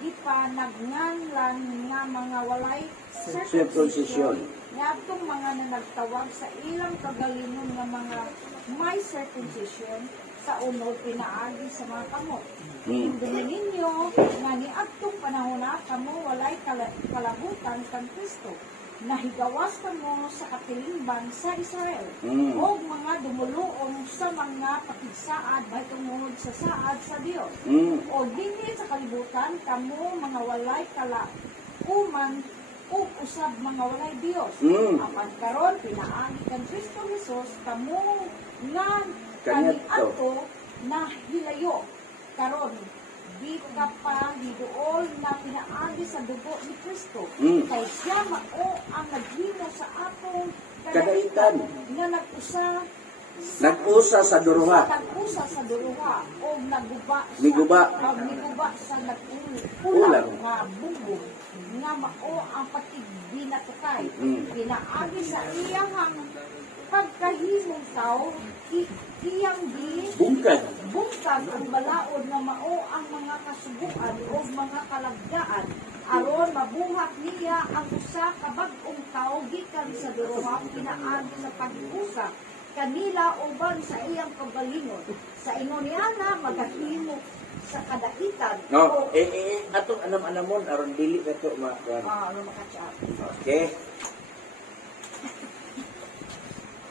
gipanagnglan nga mga walay Circumcision. Nga adtong mga nagtawag sa ilang kagalingon nga mga may circumcision, sa unod pinaagi sa mga kamot. Indumi ninyo, nga ni adtong panahona, kamo walay kalabutan kang Kristo. Nahigawas kamo sa katilingban sa Israel. O mga dumuluong sa mga pakigsaad bay tungod sa saad sa Dios. O dinhi sa kalibutan, kamo mga walay kalauman o usab mga walay Dios. Apan karon pinaagi kang Kristo Jesus, kamo nga kaniadto na hilayo karon di ka pa hiduol na pinaagi sa dugo ni Kristo. Kay siya mao ang naghimo sa atong Kadaitan. nga Nag-usa sa duruha. nag-usa sa duruha o Miguba. miguba sa nag-ulang Ulang. nga bugbog nga mao ang patigbinatukay. Pinaagi sa iyang pagkahimong tao, iyang Bungkag. bungkag ang balaod na mao ang mga kasubuan o mga kalagdaan aron mabuhat niya ang usa ka bag-ong tao gikan sa duruha pinaagi sa pag-usa kanila uban sa iyang kagalingon sa inoniana magahimo sa kadaitan No, atong anam-anamon aron dili na to ano makatsa. Okay.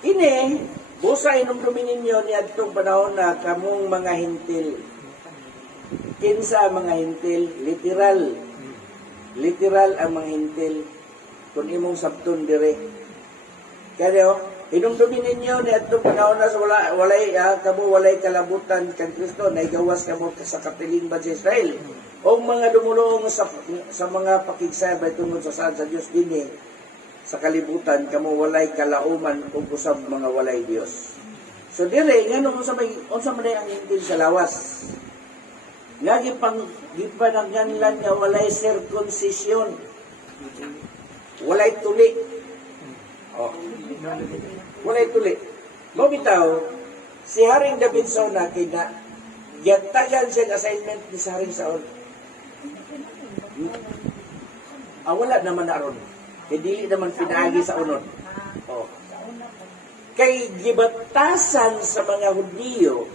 Ini, busa inumdumi ninyo ni adtong panahon na kamong mga hintil. Kinsa ang mga hintil? Literal ang mga hintil. Kung imong sabton dire. Kaya inumdumi ninyo ni adtong panahon na sa walay kalabutan kang Kristo, naigawas kamo sa katilingban sa Israel. O mga dumulong sa mga pakigsabay tungod sa saan sa Diyos dinhi, sa kalibutan kamo walay kalauman ug usab mga walay Dios. So dire ngano unsa man ang hintil sa lawas. Nga gipanangganlan nga walay circumcision. Walay tuli. Oh. Walay tuli. Mo bitaw si Haring Davidson na kina gatagan siya assignment ni Haring Saul. Wala naman na ron. Hindi naman pinaagi sa unod. Oh. Kay gibatasan sa mga Hudiyo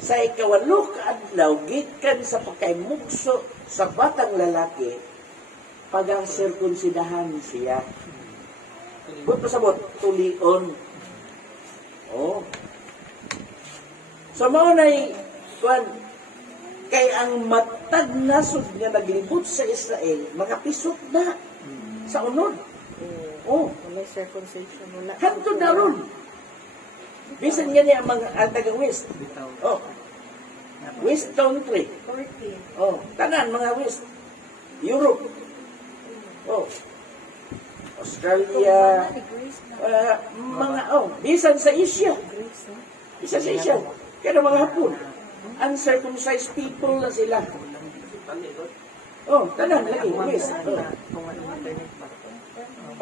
sa ikawalo ka adlaw gikan sa pagkaymukso sa batang lalaki pagang sirkunsidahan siya. But pasabot tulion. Oh. So mao nay kay ang matag nasod nga naglibot sa Israel makapisot na sa unod. Oh, Wala circumcision, wala. hanto na ron. Bisan nga niya ang taga-West. Oh. West country. 14. Oh, tanan mga West. Europe. Oh. Australia. Bisan sa Asia. Bisan sa Asia. Kaya mga Hapon. Uncircumcised people na sila. Oh, tanan lagi. West. Oh. Kung ano internet ba?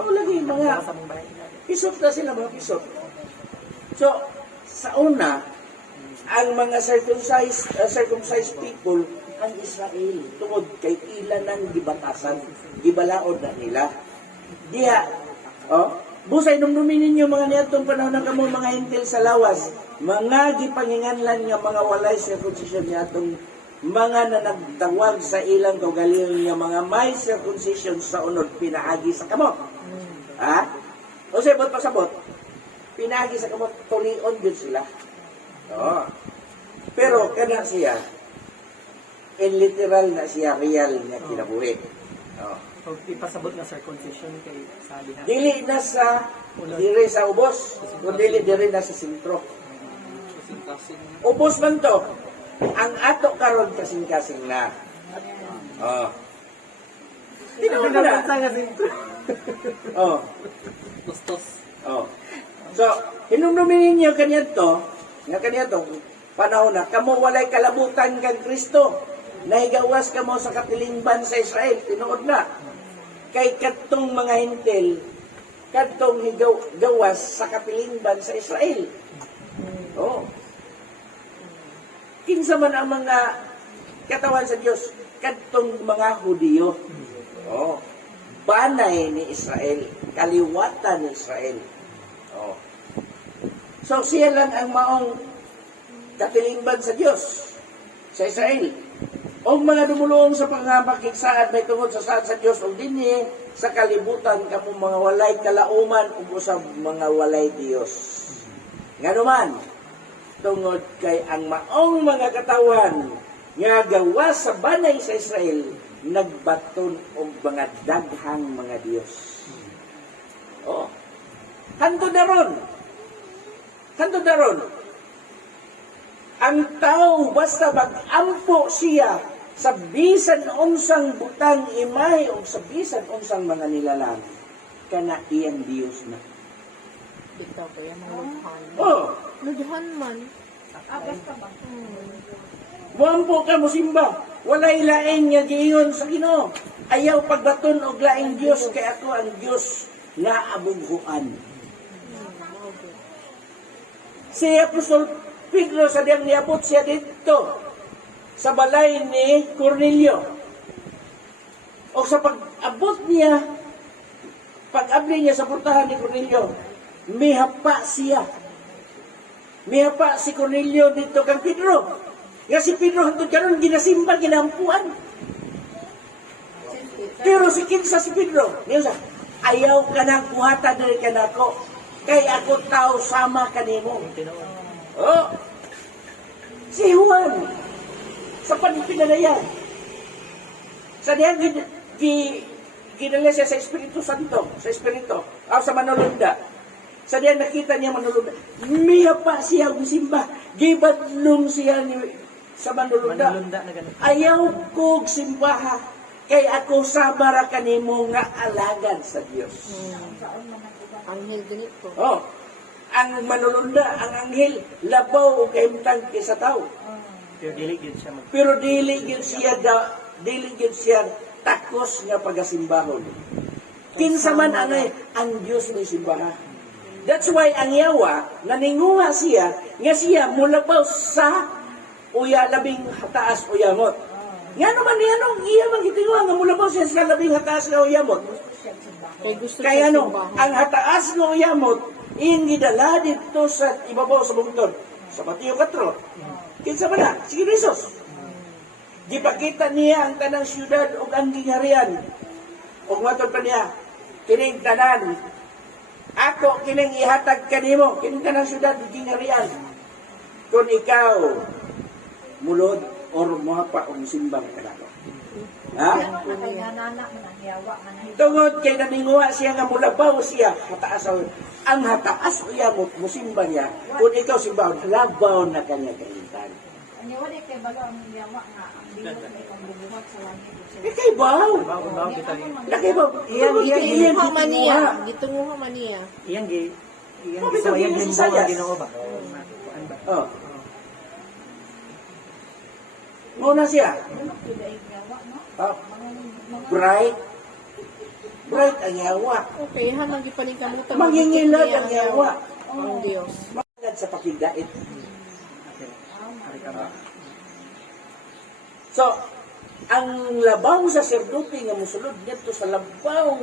Lagi mga Sa mong bahay. pisot na sila, mga pisot. So, sa una, ang mga circumcised people, ang Israel tungod kay ila nang gibatasan, gibalaod na nila. Diha, busay numdumin ninyo mga niadtong panahon na kamo mga hintil sa lawas, mga gipanginganlan nga mga walay circumcision niadtong mga na nagtawag sa ilang kaugalingon nga mga may circumcision sa unod pinaagi sa kamot. Ha? O sabot pasabot, pinaagi sa kamot, tulion din sila. Pero kana siya, in literal na siya, real na kinabuhi. So, ipasabot na circumcision kay sabi na. Dili na sa diri sa ubos, kundi diri na sa sentro. Ubos man to. Ang ato karon kasing-kasing na. Tinaw na. Tustos. So, hinumdumin ninyo kanyanto, nga kanyanto, panahon na, kamo walay kalabutan kang Kristo. Naigawas kamo sa katilingban sa Israel. Tinuod na. Kay katong mga hintil, katong gawas sa katilingban sa Israel. Kinsa man ang mga katawan sa Diyos, katong mga Hudiyo. Banay ni Israel, kaliwatan ni Israel. So siya lang ang maong katilingban sa Diyos, sa Israel. O mga dumulong sa pangapakigsaan may tungod sa saan sa Diyos, o dinhi sa kalibutan kamo mga walay kalauman ug usab mga walay Diyos. Nganuman, tungod kay ang maong mga katawan nga gawa sa banay sa Israel nagbaton og mga daghang mga Diyos. Hantod na ron. Ang tao basta mag-ampo siya sa bisan unsang butang imay o sa bisan unsang mga nilalang, kana iyang Diyos na. Bitaw ko yan, mga ludhan. Ludhan man. Basta ba? Muampo ka musimba, walay laing nga giingon sa Ginoo. Ayaw pagbaton og laing Dios kay ako ang Dios nga abunghuan. Si Apostol Pedro sa diyang niabot siya dito sa balay ni Cornelio. O sa pag-abot niya, pag-abli niya sa portahan ni Cornelio, mihapa siya. Mihapa si Cornelio dito kang Pedro. Nga si Pedro hantod karon ginasimba, ginampuan. Pero si kinsa si Pedro, niya sa, ayaw ka nang kuhata diri ka nako, kay ako tao sama kanimo. Si Juan, sa panipinanayan, sa diyan ginala siya sa Espiritu Santo, sa Espiritu, sa Manulunda. Sa diyan nakita niya Manulunda, miya pa siya gisimba, gibadlong siya sa Manulunda. Ayaw kog simbaha, kay ako sabara kanimo nga alagad sa Dios. Anghel ganito. Ang Manulunda, ang anghel, labaw o kaimtang kisa tao. Pero dili gyud siya Pero dili gyud siya takos nga pagasimbahon. Kinsa man ang Dios ni simbaha. That's why ang Yawa naninguha siya nga siya mulabaw sa labing hataas o yamot. Nga naman niya iya man gitinguha nga mulabaw siya sa labing hataas nga o yamot. Kaya ang hataas nga o yamot iyang gidala dito sa ibabaw sa bungtod. Sa Mateo 4. Kinsa man na? Sige Jesus. Gipakita niya ang tanang syudad o ang gingharian. O matod pa niya, kining tanan, ako kining ihatag kanimo, kining tanang syudad o gingharian. Kung ikaw, mulod or muhapa o musimbang kanako. Ha? Tungod kay naminguha siya nga mulabaw siya hataas ang hataas o yamot musimba niya. Kung ikaw simbaw, labaw na kanya kaintan. Ano wala kay baga ang yawa nga ang Dios may pagbubuhat sa langit. Kay baw. Kay baw. Gitunguha man niya. Gitunguha man niya. Iyang Mabitaw iyang yung limbawa Isayas. Ginoo ba? Muna siya. Bright. Bright ang yawa. Okay, hanang gipaningkamutan. Mangingilad ang yawa. Ang Dios. Mangingilad sa pakigdait. So, ang labaw sa serdote nga musulod dito sa labaw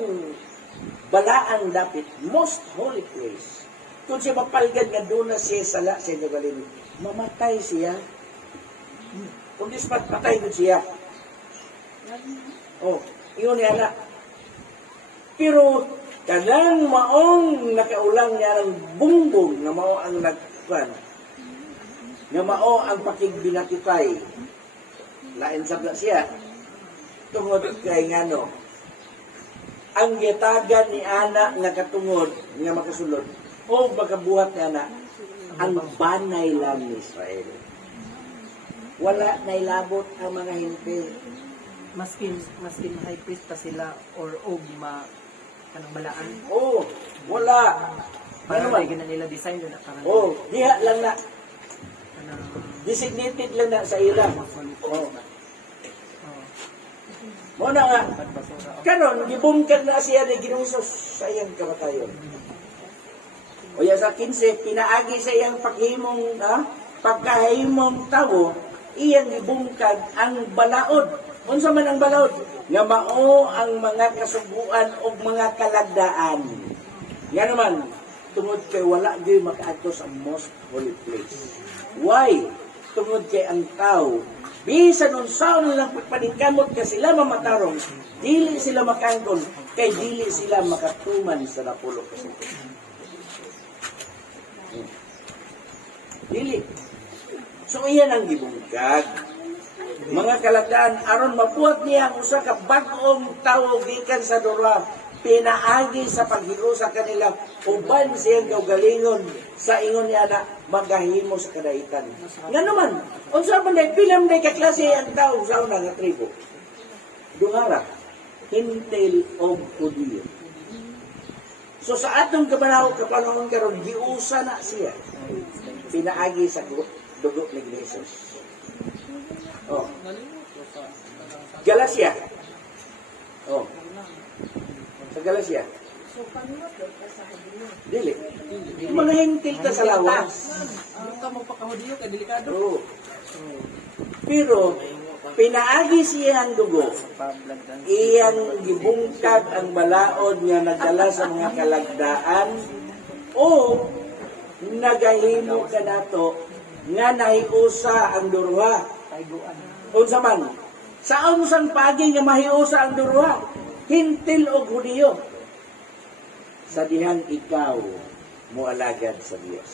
balaan dapit, most holy place. Kung siya mapalgad nga doon na siya sala sa gagalin, mamatay siya. Kung di spot, patay doon siya. Oh, yun yan na. Pero, kanang maong nakaulang niya ng bungbong nga mao ang nagkuhan, nga mao ang pakigbinatitay. Lain sabla siya. Tungod kay ngano, ang gitagan ni ana nga katungod nga makasulod o magabuhat ni ana ang banay lang ni Israel. Wala nailabot ang mga hinti. Maskin high priest pa sila or kanang balaan. Oh, wala. Para Ano man? may gina nila design doon na parang Oh, diha lang na. kanang Designated lang na sa ila. Oh. oh, Mo na nga. basura. Karon gibungkag na siya ni Ginoo sa iyang kamatayon. O ya sa 15 pinaagi sa iyang paghimong pagkahimong tawo, iyang gibungkag ang balaod. Unsa man ang balaod? Nga mao ang mga kasubuan o mga kalagdaan. Nga naman, tungod kay wala gyud makaadto sa most holy place. Why? Tungod kay ang tao bisan unsaon nilang pagpaningkamot ka sila mamatarong, dili sila makangkon, kay dili sila makatuman sa napulo kasi. Dili. So iyan ang gibungkag. Mga kalagdaan, aron mapuhat niya ang usa ka bag-ong tawo gikan sa dura, pinaagi sa paghiro sa kanila, uban siyang kaugalingon sa ingon niya na magahimo sa kadaitan. Nga naman, unsa man day pilam day kaklase ang tao sa una nga tribo. Dungara, hintil og Hudiyo. So sa atong kabanaw kapanahon karon giusa na siya. Pinaagi sa dugo ni Jesus. Oh. Galacia. Oh. Sa Galacia. Dili. Mga hintil ta sa lawas. Huwag ka magpakahudiyo, kaya delikado. Oo. Pero, pinaagi siya ang dugo. Iyang gibungkag ang balaod nga nagdala sa mga kalagdaan o nagahimo ka nato nga nahiusa ang duruha. Unsa man? Saan sang pagi nga mahiusa ang duruha? Hintil o Hudiyo. Sa dihang ikaw mualagad sa Diyos.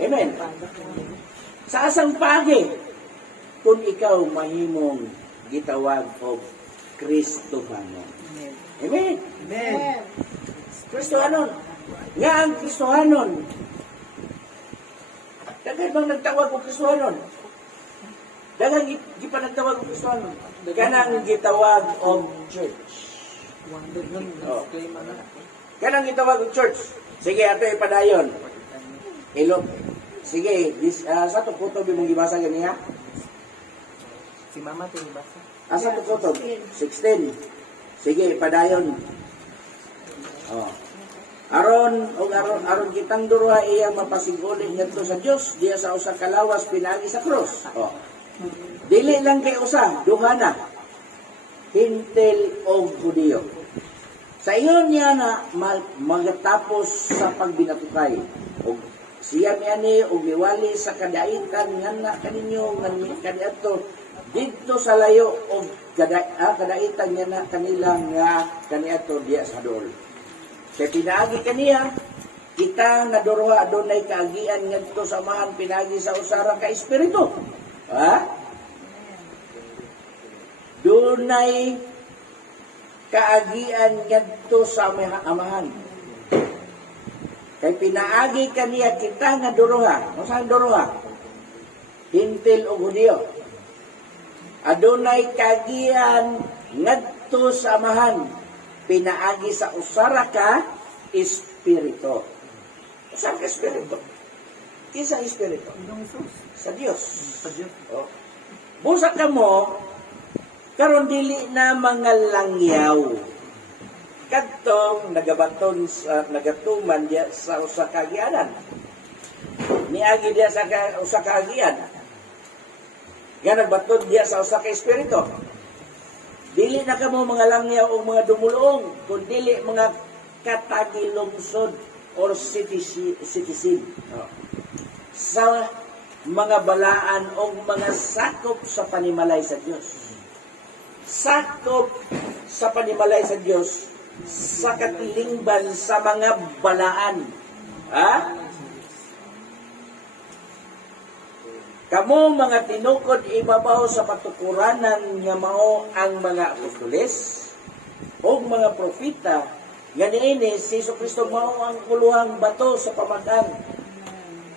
Amen. Sa asang pagi kung ikaw mahimong gitawag og Kristohanon. Amen. Amen. Kristohanon. Nga ang Kristohanon. Dagan bang nagtawag og Kristohanon? Dagan gipanagtawag og Kristohanon. Kanang gitawag og church. Wonder nun, Oh. claim ano. Kanang gitawag og church. Sige, ato ipadayon. Ilo. Sige, sa to kutob imong gibasa ganiya. Si mama tinibasa. Asa to kutob? 16. Sige, padayon. Oh. Aron kitang duruha iyang mapasiguli ngadto sa Dios diya sa usa ka lawas pinaagi sa krus. Oh. Dili lang kay usa, duha na. Hintil o Hudiyo. Sa iyon niya na magatapos sa pagbinatukay. O siya niani o miwali sa kadaitan nga na kaninyo nga kaniadto dito sa layo o kadaitan niya na kanila nga kaniadto diya sa dol. Kaya pinaagi kaniya, kita nga duruha adunay kaagian ngadto sa amahan pinagi sa usara ka espiritu. Ha? Dunay kaagian ngadto sa amahan. Kay pinaagi kaniya kita nga duruha. Unsa ang duruha? Hintil o Hudiyo. Adunay kaagian ngadto sa amahan. Pinaagi sa usara ka espiritu. Usa ka espiritu. Kinsa espiritu? Sa Dios. Sa Diyos. Oh. Busa ka mo, karon dili na mga langyaw. Kadtong nagatuman diya sa usa ka agianan. Niagi diya sa usa ka agian. nga nagbatod diya sa usa ka espiritu. Dili na kamo mga langyaw o mga dumulong, kundi mga katagilungsod or citizen. Sa mga balaan o mga sakop sa panimalay sa Dios. Sakop sa panimalay sa Dios sa katilingban sa mga balaan. Ha? Kamo mga tinukod ibabaw sa patukuranan nga mao ang mga apostoles o mga propita nga niini si Jesucristo mao ang kuluhang bato sa pamakan.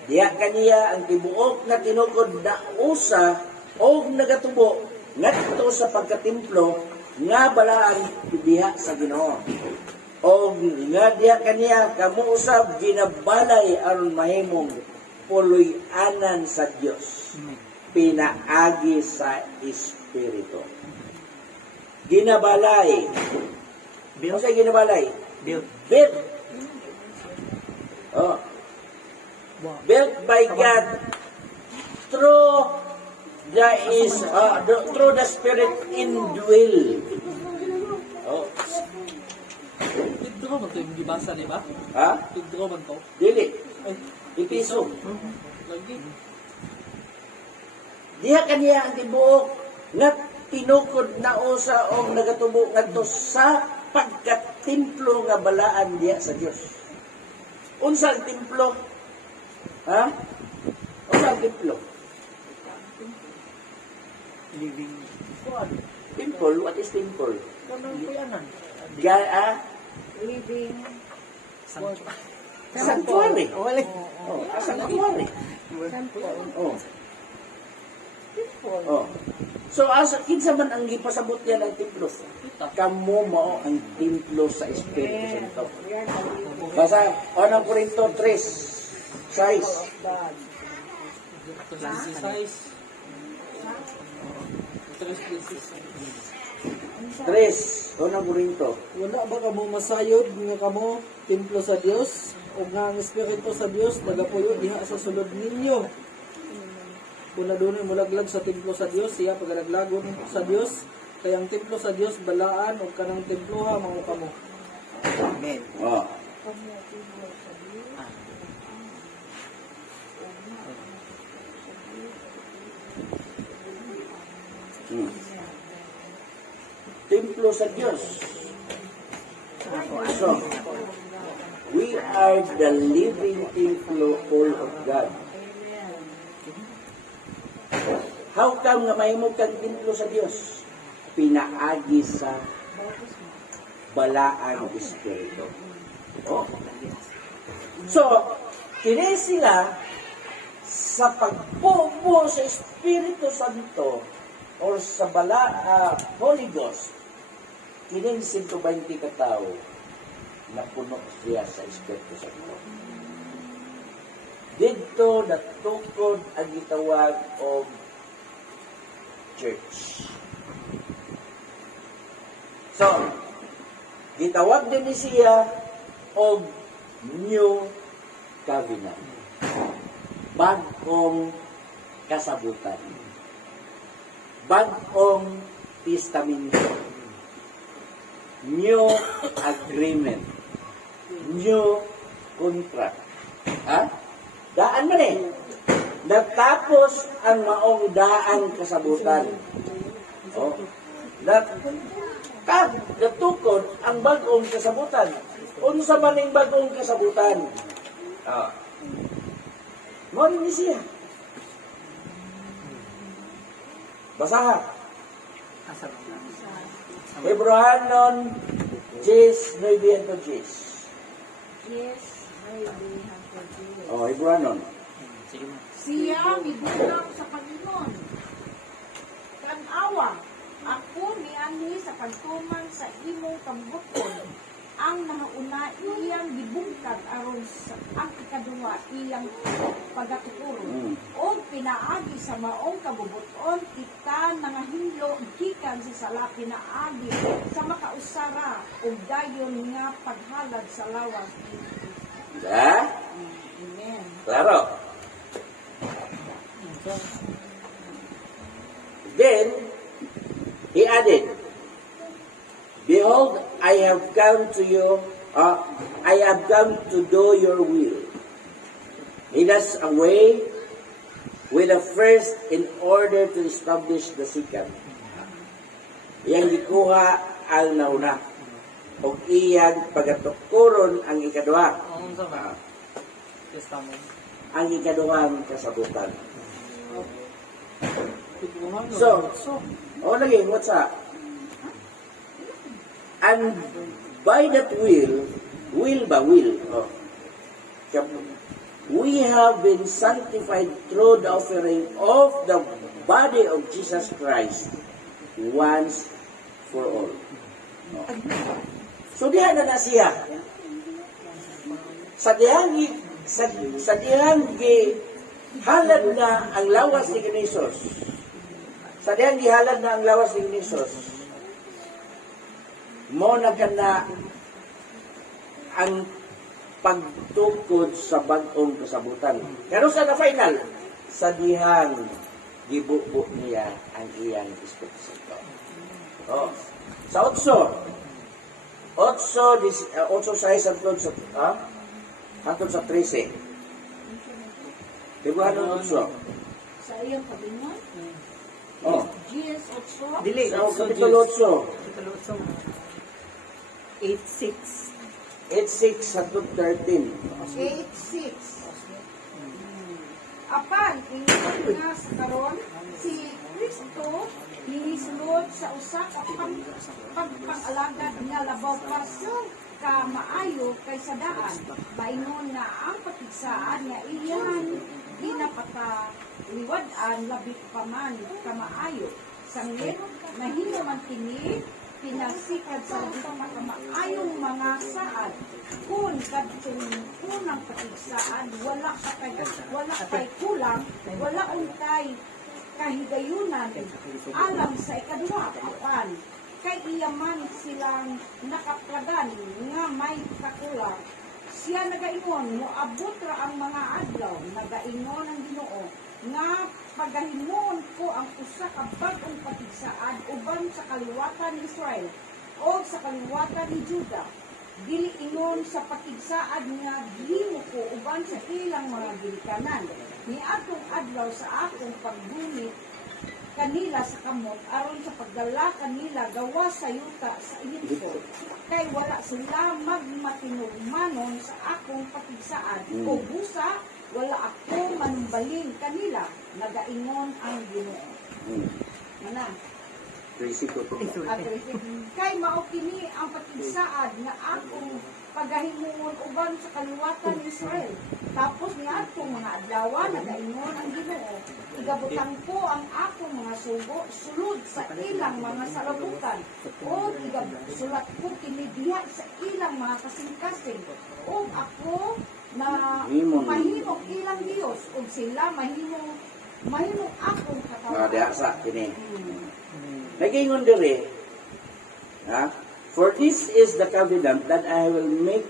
Diya kaniya ang tibuok na tinukod na usa o nagatubo ngadto sa pagkatimplo nga balaan diha sa Ginoo. O nga diya kaniya kamo usab ginabalay aron mahimong puloy-anan sa Dios. Pinaagi sa Espiritu. Ginabalay. Ano sa ginabalay? Build. Built. Oh. Built by God through through the Spirit indwell. Oh. Tigdro man to yung gibasa, di ba? Ha? Tigdro man to. Dili. Ay, Ipiso. lagi. Diha kaniya ang tibuok nga tinukod na usa og nagatubo ngadto sa pagkatimplo nga balaan diha sa Dios. Unsa ang templo? Ha? Unsa ang templo? Living. Temple, what is temple? Kanang kuyanan. Living. Sanctuary. Wala. Oh, sanctuary. Oh. Oh. So asa kinsa man ang gipasabot niya ng templo? Kamo mao ang templo sa Espiritu Santo. Basa 1 Corinto 3:6. Size. 3, 1 Corinto. Wala ba kamo masayod nga kamo templo sa Dios o nga ang espiritu sa Dios nagapuyo diha sa sulod ninyo? Kung nadunay mulaglag sa templo sa Dios, siya pagalaglagon sa Dios, kaya ang templo sa Dios balaan o kanang temploha mao kamo. Amen. Oh. Templo sa Diyos. So, we are the living temple of God. How come nga mahimog kang templo sa Diyos? Pinaagi sa balaang Espiritu. Oh. So, kini sila sa pagpupo sa Espiritu Santo or sa Holy Ghost, kining 120 katao na puno siya sa Espiritu Santo. Dito natukod ang gitawag o church. So, gitawag din ni siya o New Covenant. Bagong kasabutan. Bagong testamento. New agreement. New contract. Ha? Daan man eh. Natapos ang maong daang kasabutan. Oh. Natukod ang bagong kasabutan. Unsa man ning bagong kasabutan? Ah. Mo ni siya. Basaha. Asa ba? Hebrehanon 10:9-10. Yes, maybe have Oh, Hebrehanon. Sige na. Siya mibulag sa Panginoon. Tanawa, ako niani sa pagtuman sa imong kambuton. Ang nahauna iyang gibungkag aron sa ang ikaduha iyang pagatukuro. O pinaagi sa maong kabubuton kita nangahinlo gikan sa sala pinaagi sa makausara ug dayon nga paghalad sa lawas. Ha? Amen. Klaro. Then he added, "Behold, I have come to you, I have come to do your will." He does away with the first in order to establish the second. Iyang gikuha ang nauna. O iyang pagatukuron ang ikaduha. Ang sa mga testament. Ang ikaduhang kasabutan. So, lagi, what's up? And by that will, we have been sanctified through the offering of the body of Jesus Christ once for all. So diha na siya. Sa dihang halad na ang lawas ni Kinisos. Sa dihang gihalad na ang lawas ni Kinisos. Mo na kana ang pagtukod sa bagong kasabutan. Pero sa na final, sa dihang gibubo niya ang iyang Espiritu Santo. Oh. Sa 8:6 hangtod sa 13. Dibuhan ng 8. Sa iyong kabingon, Oh. GS 8, Dili. Sa kapitulo 8. Kapitulo 8:6. 8:6 hangtod 13. 8:6. Apan, ingin nga sa karon, si Kristo hinisulod sa usa ka pagpang-alagad nga labaw pa ka maayo kaysa daan. Maingon na ang patigsaan nga iyan ginapakaliwad-an labi pa man ka maayo. Sanglit, mahino man kini pinasikad sa maayong mga saad. Kung kadtong unang patigsaan, wala kay kulang, wala untay kahigayunan alam sa ikaduha apan kay iyaman silang nakaplagan nga may kakulang. Siya nagaingon moabot ra ang mga adlaw, nagaingon ang Ginoo nga pagahimuon ko ang usa ka bag-ong patigsaan uban sa kaliwatan ni Israel o sa kaliwatan ni Juda. Dili ingon sa patigsaad nga gihimo ko uban sa ilang mga ginikanan. Niadtong adlaw sa akong pagbunit kanila sa kamot aron sa pagdala kanila gawa sa yuta sa Ehipto. Kay wala sila magmatinugmanon sa akong patigsaad o busa wala ako manumbalin kanila. Nagaingon ang Ginoo. Mana? Kay mao kini ang patigsaad nga akong pagahimuon uban sa kaliwatan ni Israel. Tapos niadtong mga adlaw nagaingon ang Ginoo, igabutang ko ang akong mga sugo sulod sa ilang mga salabutan o igasulat ko kini diha sa ilang mga kasing-kasing o ako na mahimong ilang Dios o sila mahimong akong Mga katawan. diasa kini. Nagingon diri, for this is the covenant that I will make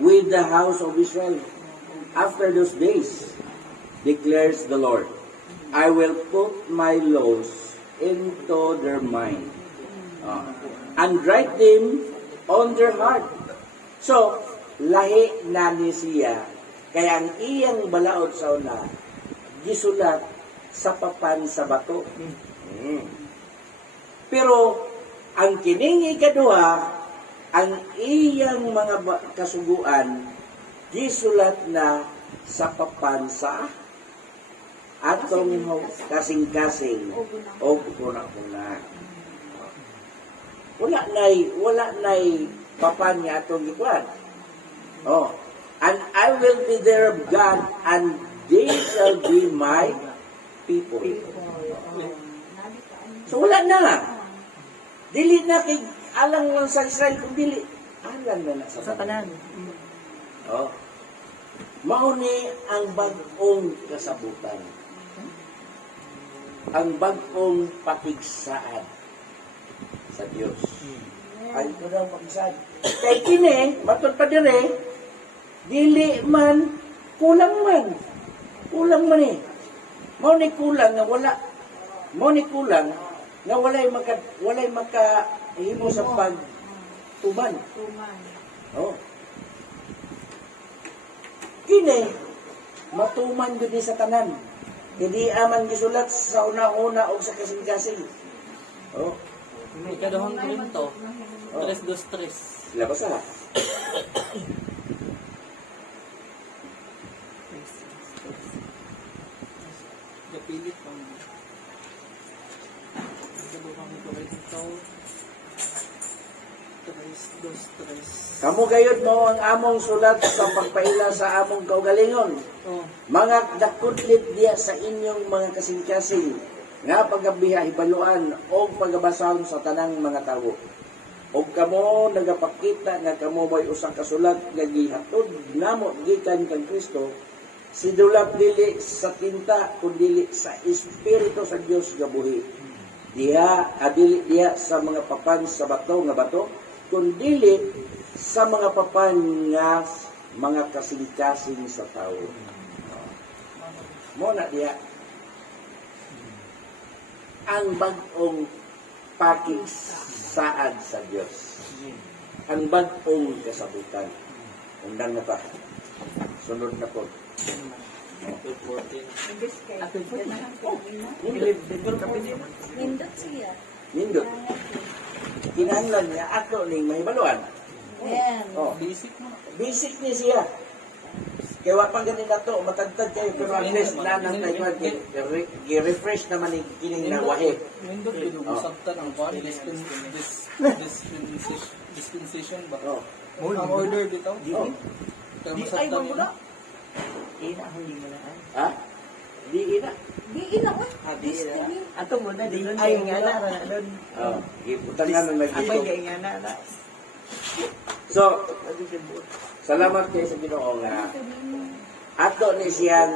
with the house of Israel after those days, declares the Lord. I will put my laws into their mind and write them on their heart. So, lahi na ni siya, kaya ang iyang balaod sa una, gisulat sa papan sa bato. Pero, ang kining ikaduha, ang iyang mga kasuguan, gisulat na sa papan sa atong kasing-kasing o kuna-kuna. Wala nay papan nga atong ikuan. Oh, and I will be their God, and they shall be my people. So wala na. Dili na kay alang lang sa Israel kung dili. Alang na sa tanan. Oh. Mauni ang bagong kasabutan. Ang bagong patigsaan sa Dios. Ay ko daw pagsad. Kay kini, matod pa dire, dili man, kulang man. Kulang man eh. Mauni kulang nga wala mo ni kulang nga walay makahimo sa pagtuman. Tuman. Oh. Kini matuman gud ni sa tanan. Hindi aman gisulat sa una-una o sa kasing-kasing. Oh, Ikadahong Korinto, Oh. 3:2-3. sila basa. Kapilit ang Ikadahong Korinto, 3:2-3. Kamu gayud mo ang among sulat sa pagpaila sa among kaugalingon. Oh, Mga dakudlit diya sa inyong mga kasing-kasing nga pagabiha hibaluan o pagabasahon sa tanang mga tawo. O kamo nagapakita nga kamo may usang kasulat nga gihatod namo gikan kang Kristo, sidulat dili sa tinta kundi sa Espiritu sa Dios nga buhi. Dili diha sa mga papan sa bato nga bato, kundi sa mga papan nga mga kasing-kasing sa tao. Mo na diya ang bagong pakisaad sa Dios. Ang bagong kasabutan. Undang na pa. Sunod na po. April 14. Ako din na. Nindot siya. Nindot. Kinahanglan niya ato ning may baluan. Ayan. Oh, Basic mo. basic ni siya. Kaya wa pa ganin na to, matagtag kayo, pero at least na nang tayo, i-refresh naman ni kining na wahe. Nindot pinag-usaptan ang kwan, dispensation ba? Oh. Ang order dito? Oh. Kaya masabtan yun. Ina, hindi mo na. Ha? Di ina. Di ina ko. Di ina. Ato mo na, di ay nga na. Oh, iputan nga nang Abay, nag-ito. kaya nga na. So, salamat kayo sa Ginoo nga ato ni siyang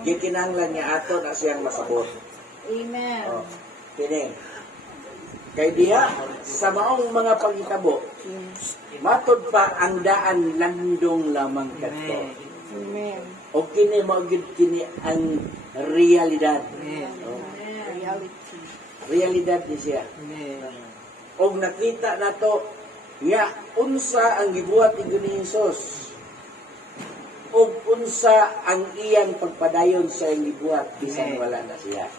gikinahanglan niya ato na siyang masabot. Amen. Oh, kini. Kay diha sa maong mga pangitabo, matod pa ang daan landong lamang kadto. Amen. O kini mao gid kini ang realidad. Oh, Reality. realidad ni siya. Og nakita nato nga unsa ang gibuhat ni Hesus ug unsa ang iyang pagpadayon sa iyang gibuhat bisan wala na siya.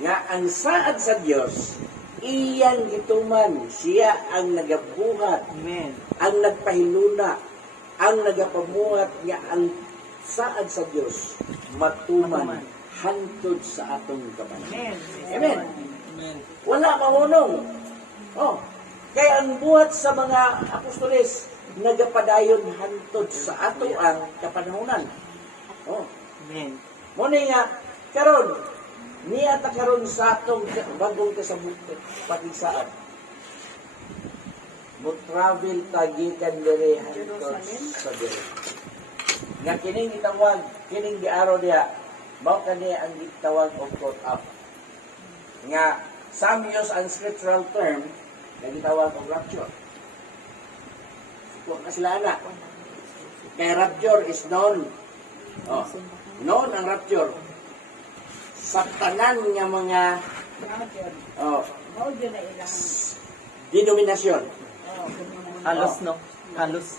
Nga ang saad sa Dios iyang gituman, siya ang nagabuhat, Amen. ang nagpahiluna, ang nagapamuhat nga ang saad sa Dios matuman hantod sa atong kamanayon. Amen. Amen. Wala mahunong. Oh, kaya ang buhat sa mga apostoles nagapadayon hantod sa ato ang kapanahunan. Oh, Amen. mo ni nga karon niya ta karon sa atong bagong kasabutan pakigsaan. Mo travel tagikan diri hantod sa diri. Nga kining gitawag, kining giaraw diha, mao kani ang gitawag og caught up. Nga some use unscriptural term na gitawag og rapture. Huwag na sila na. Kaya rapture is known. Oh, known ang rapture. Sa tanan nga mga oh, Mao gyud na ilang. denominasyon. Halos, no? Halos.